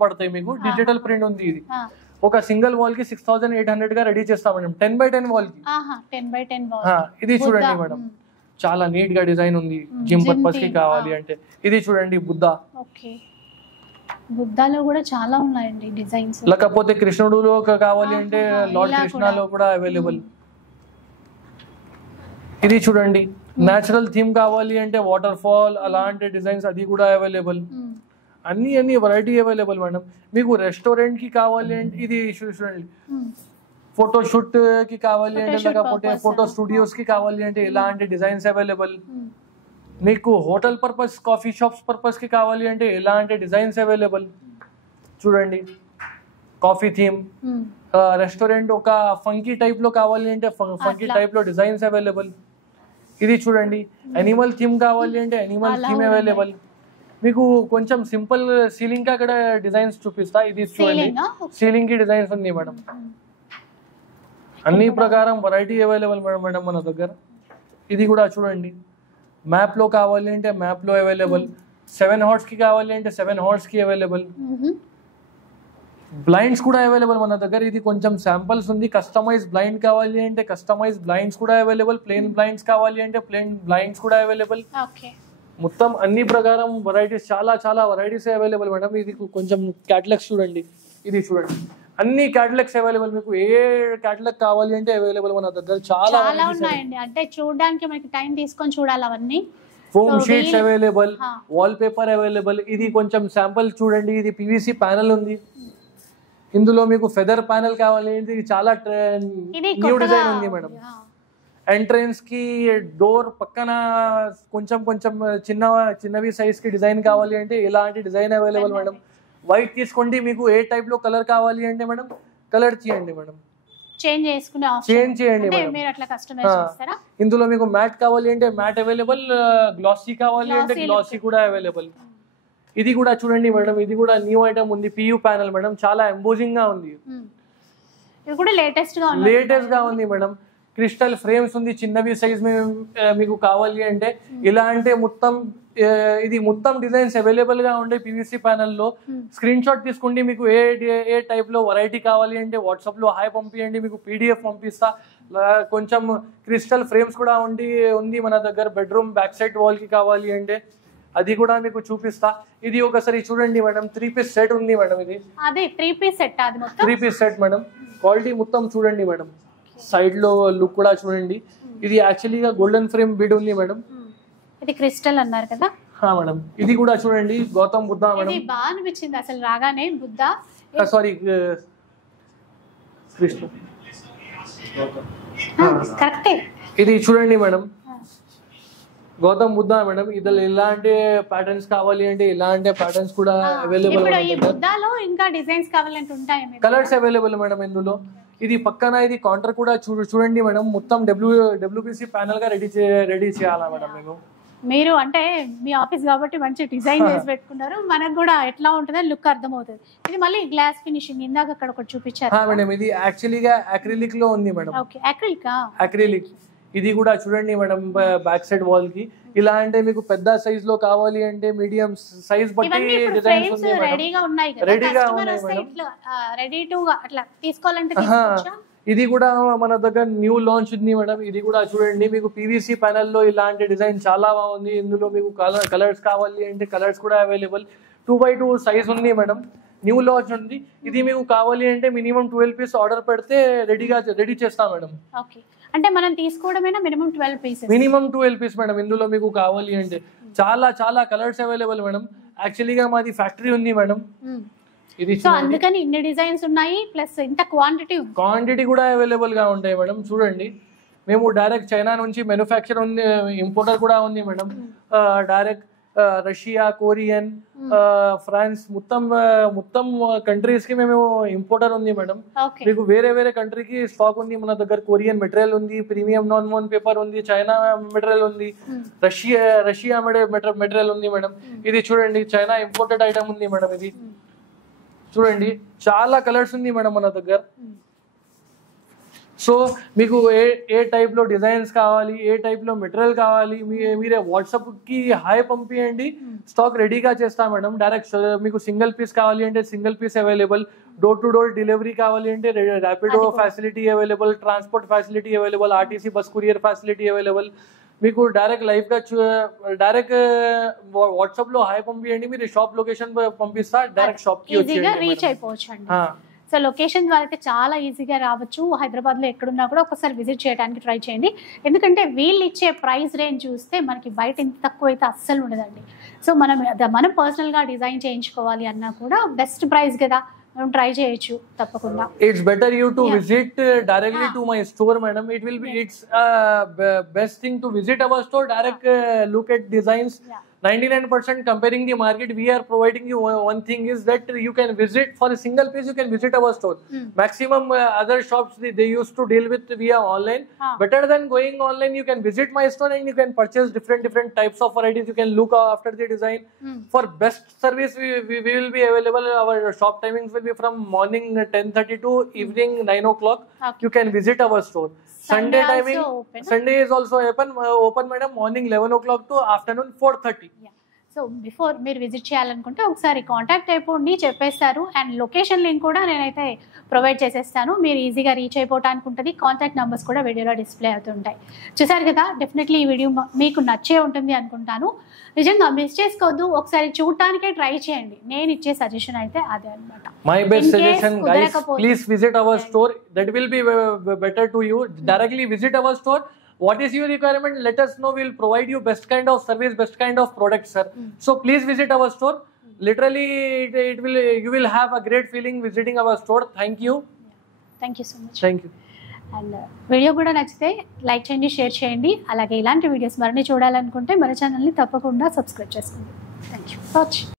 పడతాయి మీకు. డిజిటల్ ప్రింట్ ఉంది. ఇది ఒక సింగిల్ వాల్ కి 6800 గా రెడీ చేస్తాం మేడం, 10x10 వాల్ కి. 10x10 ఇది చూడండి మేడం, చాలా నీట్ గా డిజైన్ ఉంది జిమ్ పర్పస్ కి కావాలి అంటే. ఇది చూడండి బుద్ధా, బుద్ధాలో కూడా చాలా ఉన్నాయండి డిజైన్స్. లేకపోతే కృష్ణుడులో కావాలి అంటే లార్డ్ కృష్ణలో కూడా అవైలబుల్. ఇది చూడండి, నేచురల్ థీమ్ కావాలి అంటే వాటర్ ఫాల్ అలాంటి డిజైన్స్ అది కూడా అవైలబుల్. అన్ని వెరైటీ అవైలబుల్ మేడం. మీకు రెస్టారెంట్ కి కావాలి అంటే ఇది చూడండి, ఫోటో షూట్ కి కావాలి అంటే లేకపోతే ఫోటో స్టూడియోస్ కి కావాలి అంటే ఇలాంటి డిజైన్స్ అవైలబుల్. మీకు hotel purpose coffee shops purpose కి కావాలి అంటే ఇలాంటి డిజైన్స్ అవైలబుల్. చూడండి, కాఫీ థీమ్, రెస్టారెంట్ ఒక ఫంకీ టైప్ లో కావాలి అంటే ఫంకీ టైప్ లో డిజైన్స్ అవైలబుల్. ఇది చూడండి, అనిమల్ థీమ్ కావాలి అంటే అనిమల్ థీమ్ అవైలబుల్. మీకు కొంచెం సింపుల్ సీలింగ్ కి అక్కడ డిజైన్స్ చూపిస్తా. ఇది చూడండి, సీలింగ్ కి డిజైన్స్ ఉంది మేడం. అన్ని ప్రకారం వెరైటీ అవైలబుల్ మేడం మన దగ్గర. ఇది కూడా చూడండి, మ్యాప్ లో కావాలి అంటే మ్యాప్ లో అవైలబుల్, 7 హార్స్ కి కావాలి అంటే 7 హార్స్ కి అవైలబుల్. బ్లైండ్స్ కూడా అవైలబుల్ మన దగ్గర. ఇది కొంచెం శాంపుల్స్ ఉంది. కస్టమైజ్ బ్లైండ్ కావాలి అంటే కస్టమైజ్ బ్లైండ్స్ కూడా అవైలబుల్, ప్లేన్ బ్లైండ్స్ కావాలి అంటే ప్లేన్ బ్లైండ్స్ కూడా అవైలబుల్. మొత్తం అన్ని ప్రకారం వెరైటీస్ చాలా వెరైటీస్ అవైలబుల్ మేడం. ఇది కొంచెం క్యాటలాగ్స్ చూడండి, ఇది చూడండి, అన్ని క్యాటలాగ్స్ అవైలబుల్. మీకు ఏ క్యాటలాగ్ కావాలి అంటే అవైలబుల్ మన దగ్గర చాలా ఉన్నాయండి. అంటే చూడడానికి మనకి టైం తీసుకొని చూడాలి అవన్నీ. Foam sheets available, wall paper available. ఇది కొంచెం శాంపుల్ చూడండి, ఇది PVC ప్యానల్ ఉంది. ఇందులో మీకు ఫెదర్ ప్యానల్ కావాలి అంటే ఇది చాలా న్యూ డిజైన్ ఉంది మేడం. ఎంట్రన్స్ కి డోర్ పక్కన కొంచెం చిన్నవి సైజ్ కి డిజైన్ కావాలి అంటే ఇలాంటి డిజైన్ అవైలబుల్ మేడం. వైట్ తీసుకోండి, మీకు ఏ టైప్ లో కలర్ కావాలి అంటే మేడం కలర్ చేయండి మేడం, చేంజ్ చేయండి మేడం. ఇందులో మీకు మ్యాట్ కావాలి అంటే మ్యాట్ అవైలబుల్, గ్లాసీ కావాలి అంటే గ్లాసీ కూడా అవైలబుల్. ఇది కూడా చూడండి మేడం, ఇది కూడా న్యూ ఐటమ్ ఉంది, PU ప్యానల్ మేడం. చాలా ఎంబోజింగ్ గా ఉంది, లేటెస్ట్ గా ఉంది మేడం. క్రిస్టల్ ఫ్రేమ్స్ ఉంది, చిన్నవి సైజ్ మీకు కావాలి అంటే ఇలా అంటే మొత్తం ఇది మొత్తం డిజైన్స్ అవైలబుల్ గా ఉండే పీవీసీ ప్యానల్ లో. స్క్రీన్ షాట్ తీసుకోండి, మీకు ఏ టైప్ లో వెరైటీ కావాలి అంటే వాట్సాప్ లో హాయ్ పంపియండి, మీకు పీడిఎఫ్ పంపిస్తా. కొంచెం క్రిస్టల్ ఫ్రేమ్స్ కూడా ఉంది మన దగ్గర. బెడ్రూమ్ బ్యాక్ సైడ్ వాల్ కి కావాలి అంటే అది కూడా మీకు చూపిస్తా. ఇది ఒకసారి చూడండి మేడం, 3 పీస్ సెట్ ఉంది మేడం. ఇది అదే 3 పీస్ సెట్, అది మొత్తం 3 పీస్ సెట్ మేడం. క్వాలిటీ మొత్తం చూడండి మేడం, సైడ్ లో లుక్ కూడా చూడండి. ఇది యాక్చువల్లీగా గోల్డెన్ ఫ్రేమ్ బీడ్ ఉంది మేడం. ఇది క్రిస్టల్ అన్నారు కదా మేడం. ఇది కూడా చూడండి, గౌతమ్ బుద్ధ మేడం. ఇది బాగా అనిపించింది అసలు రాగానే, బుద్ధ సారీ కృష్ణ కరెక్టే. ఇది చూడండి మేడం, గౌతమ్ బుద్ధ మేడం. ఇది ఇలాంటి ప్యాటర్న్స్ కావాలి అంటే ఇలాంటి ప్యాటర్న్స్ కూడా అవైలబుల్. ఇప్పుడు ఈ బుద్ధలో ఇంకా డిజైన్స్ కావాలంటే ఉంటాయి, కలర్స్ అవైలబుల్ మేడం ఇందులో. ఇది పక్కన ఇది కౌంటర్ కూడా చూడండి మేడం, మొత్తం డబ్ల్యూపీసీ ప్యానల్ గా రెడీ చేయాలా మేడం మేము. మీరు అంటే మీ ఆఫీస్ కాబట్టి మంచి డిజైన్ చేసి పెట్టుకున్నారు, మనకు కూడా ఎట్లా ఉంటుందో లుక్ అర్థమవుతుంది. ఇది మళ్ళీ గ్లాస్ ఫినిషింగ్ ఇందాక అక్కడ ఒకటి చూపించారు మేడం. ఇది యాక్చువల్లీగా అక్రిలిక్ లో ఉంది మేడం. Okay, acrylic. ఇది కూడా చూడండి మేడం, బ్యాక్ సైడ్ వాల్ కి. ఇలా అంటే మీకు పెద్ద సైజ్ లో కావాలి అంటే మీడియం సైజ్ బట్టి డిజైన్స్ ఉంది మేడం. రెడీగా ఉన్నాయి మేడం, రెడీ టు అట్లా తీసుకోవాలంటే తీసుకోవచ్చా? ఇది కూడా మన దగ్గర న్యూ లాంచ్ ఉంది మేడం. ఇది కూడా చూడండి, మీకు పీవీసీ ప్యానల్ లో ఇలాంటి డిజైన్ చాలా బాగుంది. ఇందులో మీకు కలర్స్ కావాలి అంటే కలర్స్ కూడా అవైలబుల్. 2x2 సైజ్ ఉంది మేడం, న్యూ లాంచ్ ఉంది. ఇది మీకు కావాలి అంటే మినిమం 12 పీస్ ఆర్డర్ పెడితే రెడీ చేస్తాం మేడం. ఓకే, అంటే మనం తీసుకోవడమేనా minimum 12 pieces? Minimum 12 piece madam. ఇందులో మీకు కావాలి అంటే చాలా కలర్స్ అవైలబుల్ మేడం. యాక్చువల్లీగా మాది ఫ్యాక్టరీ ఉంది మేడం. ఇది సో అందుకని ఇన్ని డిజైన్స్ ఉన్నాయి, ప్లస్ ఇంత క్వాంటిటీ కూడా అవైలబుల్ గా ఉంటాయి మేడం. చూడండి, మేము డైరెక్ట్ చైనా నుంచి మ్యానుఫ్యాక్చర్ ఉంది, ఇంపోర్టర్ కూడా ఉంది madam. Direct Russia, Korean, France మొత్తం కంట్రీస్ కి మేము ఇంపోర్టర్ ఉంది మేడం. మీకు వేరే కంట్రీకి స్టాక్ ఉంది మన దగ్గర. కొరియన్ మెటీరియల్ ఉంది, ప్రీమియం నాన్ పేపర్ ఉంది, చైనా మెటీరియల్ ఉంది, రష్యా మెటీరియల్ ఉంది మేడం. ఇది చూడండి, చైనా ఇంపోర్టెడ్ ఐటమ్ ఉంది మేడం. ఇది చూడండి, చాలా కలర్స్ ఉంది మేడం మన దగ్గర. సో మీకు ఏ టైప్ లో డిజైన్స్ కావాలి, ఏ టైప్ లో మెటీరియల్ కావాలి, మీరే వాట్సాప్ కి హాయ్ పంపియండి, స్టాక్ రెడీగా చేస్తా మేడం. డైరెక్ట్ మీకు సింగిల్ పీస్ కావాలి అంటే single piece available, door to door delivery కావాలి అంటే Rapido facility available, transport facility available, RTC bus courier facility available. మీకు డైరెక్ట్ లైవ్ గా డైరెక్ట్ వాట్సాప్ లో హాయ్ పంపియండి, మీరు షాప్ లొకేషన్ పంపిస్తా, డైరెక్ట్ షాప్ కి రీచ్ అయిపోవచ్చు అండి. సో లొకేషన్ ద్వారా అయితే చాలా ఈజీగా రావచ్చు. హైదరాబాద్లో ఎక్కడున్నా కూడా ఒకసారి విజిట్ చేయడానికి ట్రై చేయండి. ఎందుకంటే వీళ్ళు ఇచ్చే ప్రైస్ రేంజ్ చూస్తే మనకి బయట ఇంత తక్కువ అయితే అస్సలు ఉండదండి. సో మనం పర్సనల్గా డిజైన్ చేయించుకోవాలి అన్నా కూడా బెస్ట్ ప్రైస్ కదా, మనం ట్రై చేయొచ్చు తప్పకుండా. It's better you to visit directly to my store madam. It will be it's best thing to visit our store, direct look at designs. 99% comparing the market, we are providing you one thing is that you can visit for a single piece, you can visit our store. Maximum other shops they used to deal with via online. Better than going online, you can visit my store and you can purchase different types of varieties. You can look after the design. For best service, we will be available. Our shop timings will be from morning 10:30 to evening 9 o'clock. You can visit our store. Sunday timing, Sunday is also open madam, morning 11 o'clock to afternoon 4:30. So before మీరు visit చేయాలనుకుంటే ఒకసారి contact అయిపోండి, చెప్పేస్తారు. And location link కూడా నేనైతే provide చేసేస్తాను, మీరు ఈజీగా రీచ్ అయిపోవడానికి ఉంటుంది. కాంటాక్ట్ నెంబర్స్ కూడా వీడియోలో డిస్ప్లే అవుతుంటాయి. చూసారు కదా, డెఫినెట్లీ ఈ వీడియో మీకు నచ్చే ఉంటుంది అనుకుంటాను. నిజంగా మిస్ చేసుకోవద్దు, ఒకసారి చూడటానికే ట్రై చేయండి. నేను ఇచ్చే సజెషన్ అయితే అదే అన్నమాట. My best suggestion, guys, please visit our store. That will be better to you. Directly visit our store. What is your requirement? Let us know. We will provide you best kind of service, best kind of product, sir. So please visit our store. Literally, you will have a great feeling visiting our store. Thank you. Thank you so much. Thank you. And video కూడా నచ్చితే like చేయండి, share చేయండి. అలాగే ఇలాంటి videos మరిన్ని చూడాలనుకుంటే మన ఛానల్ని తప్పకుండా సబ్స్క్రైబ్ చేసుకోండి. Thank you for watching.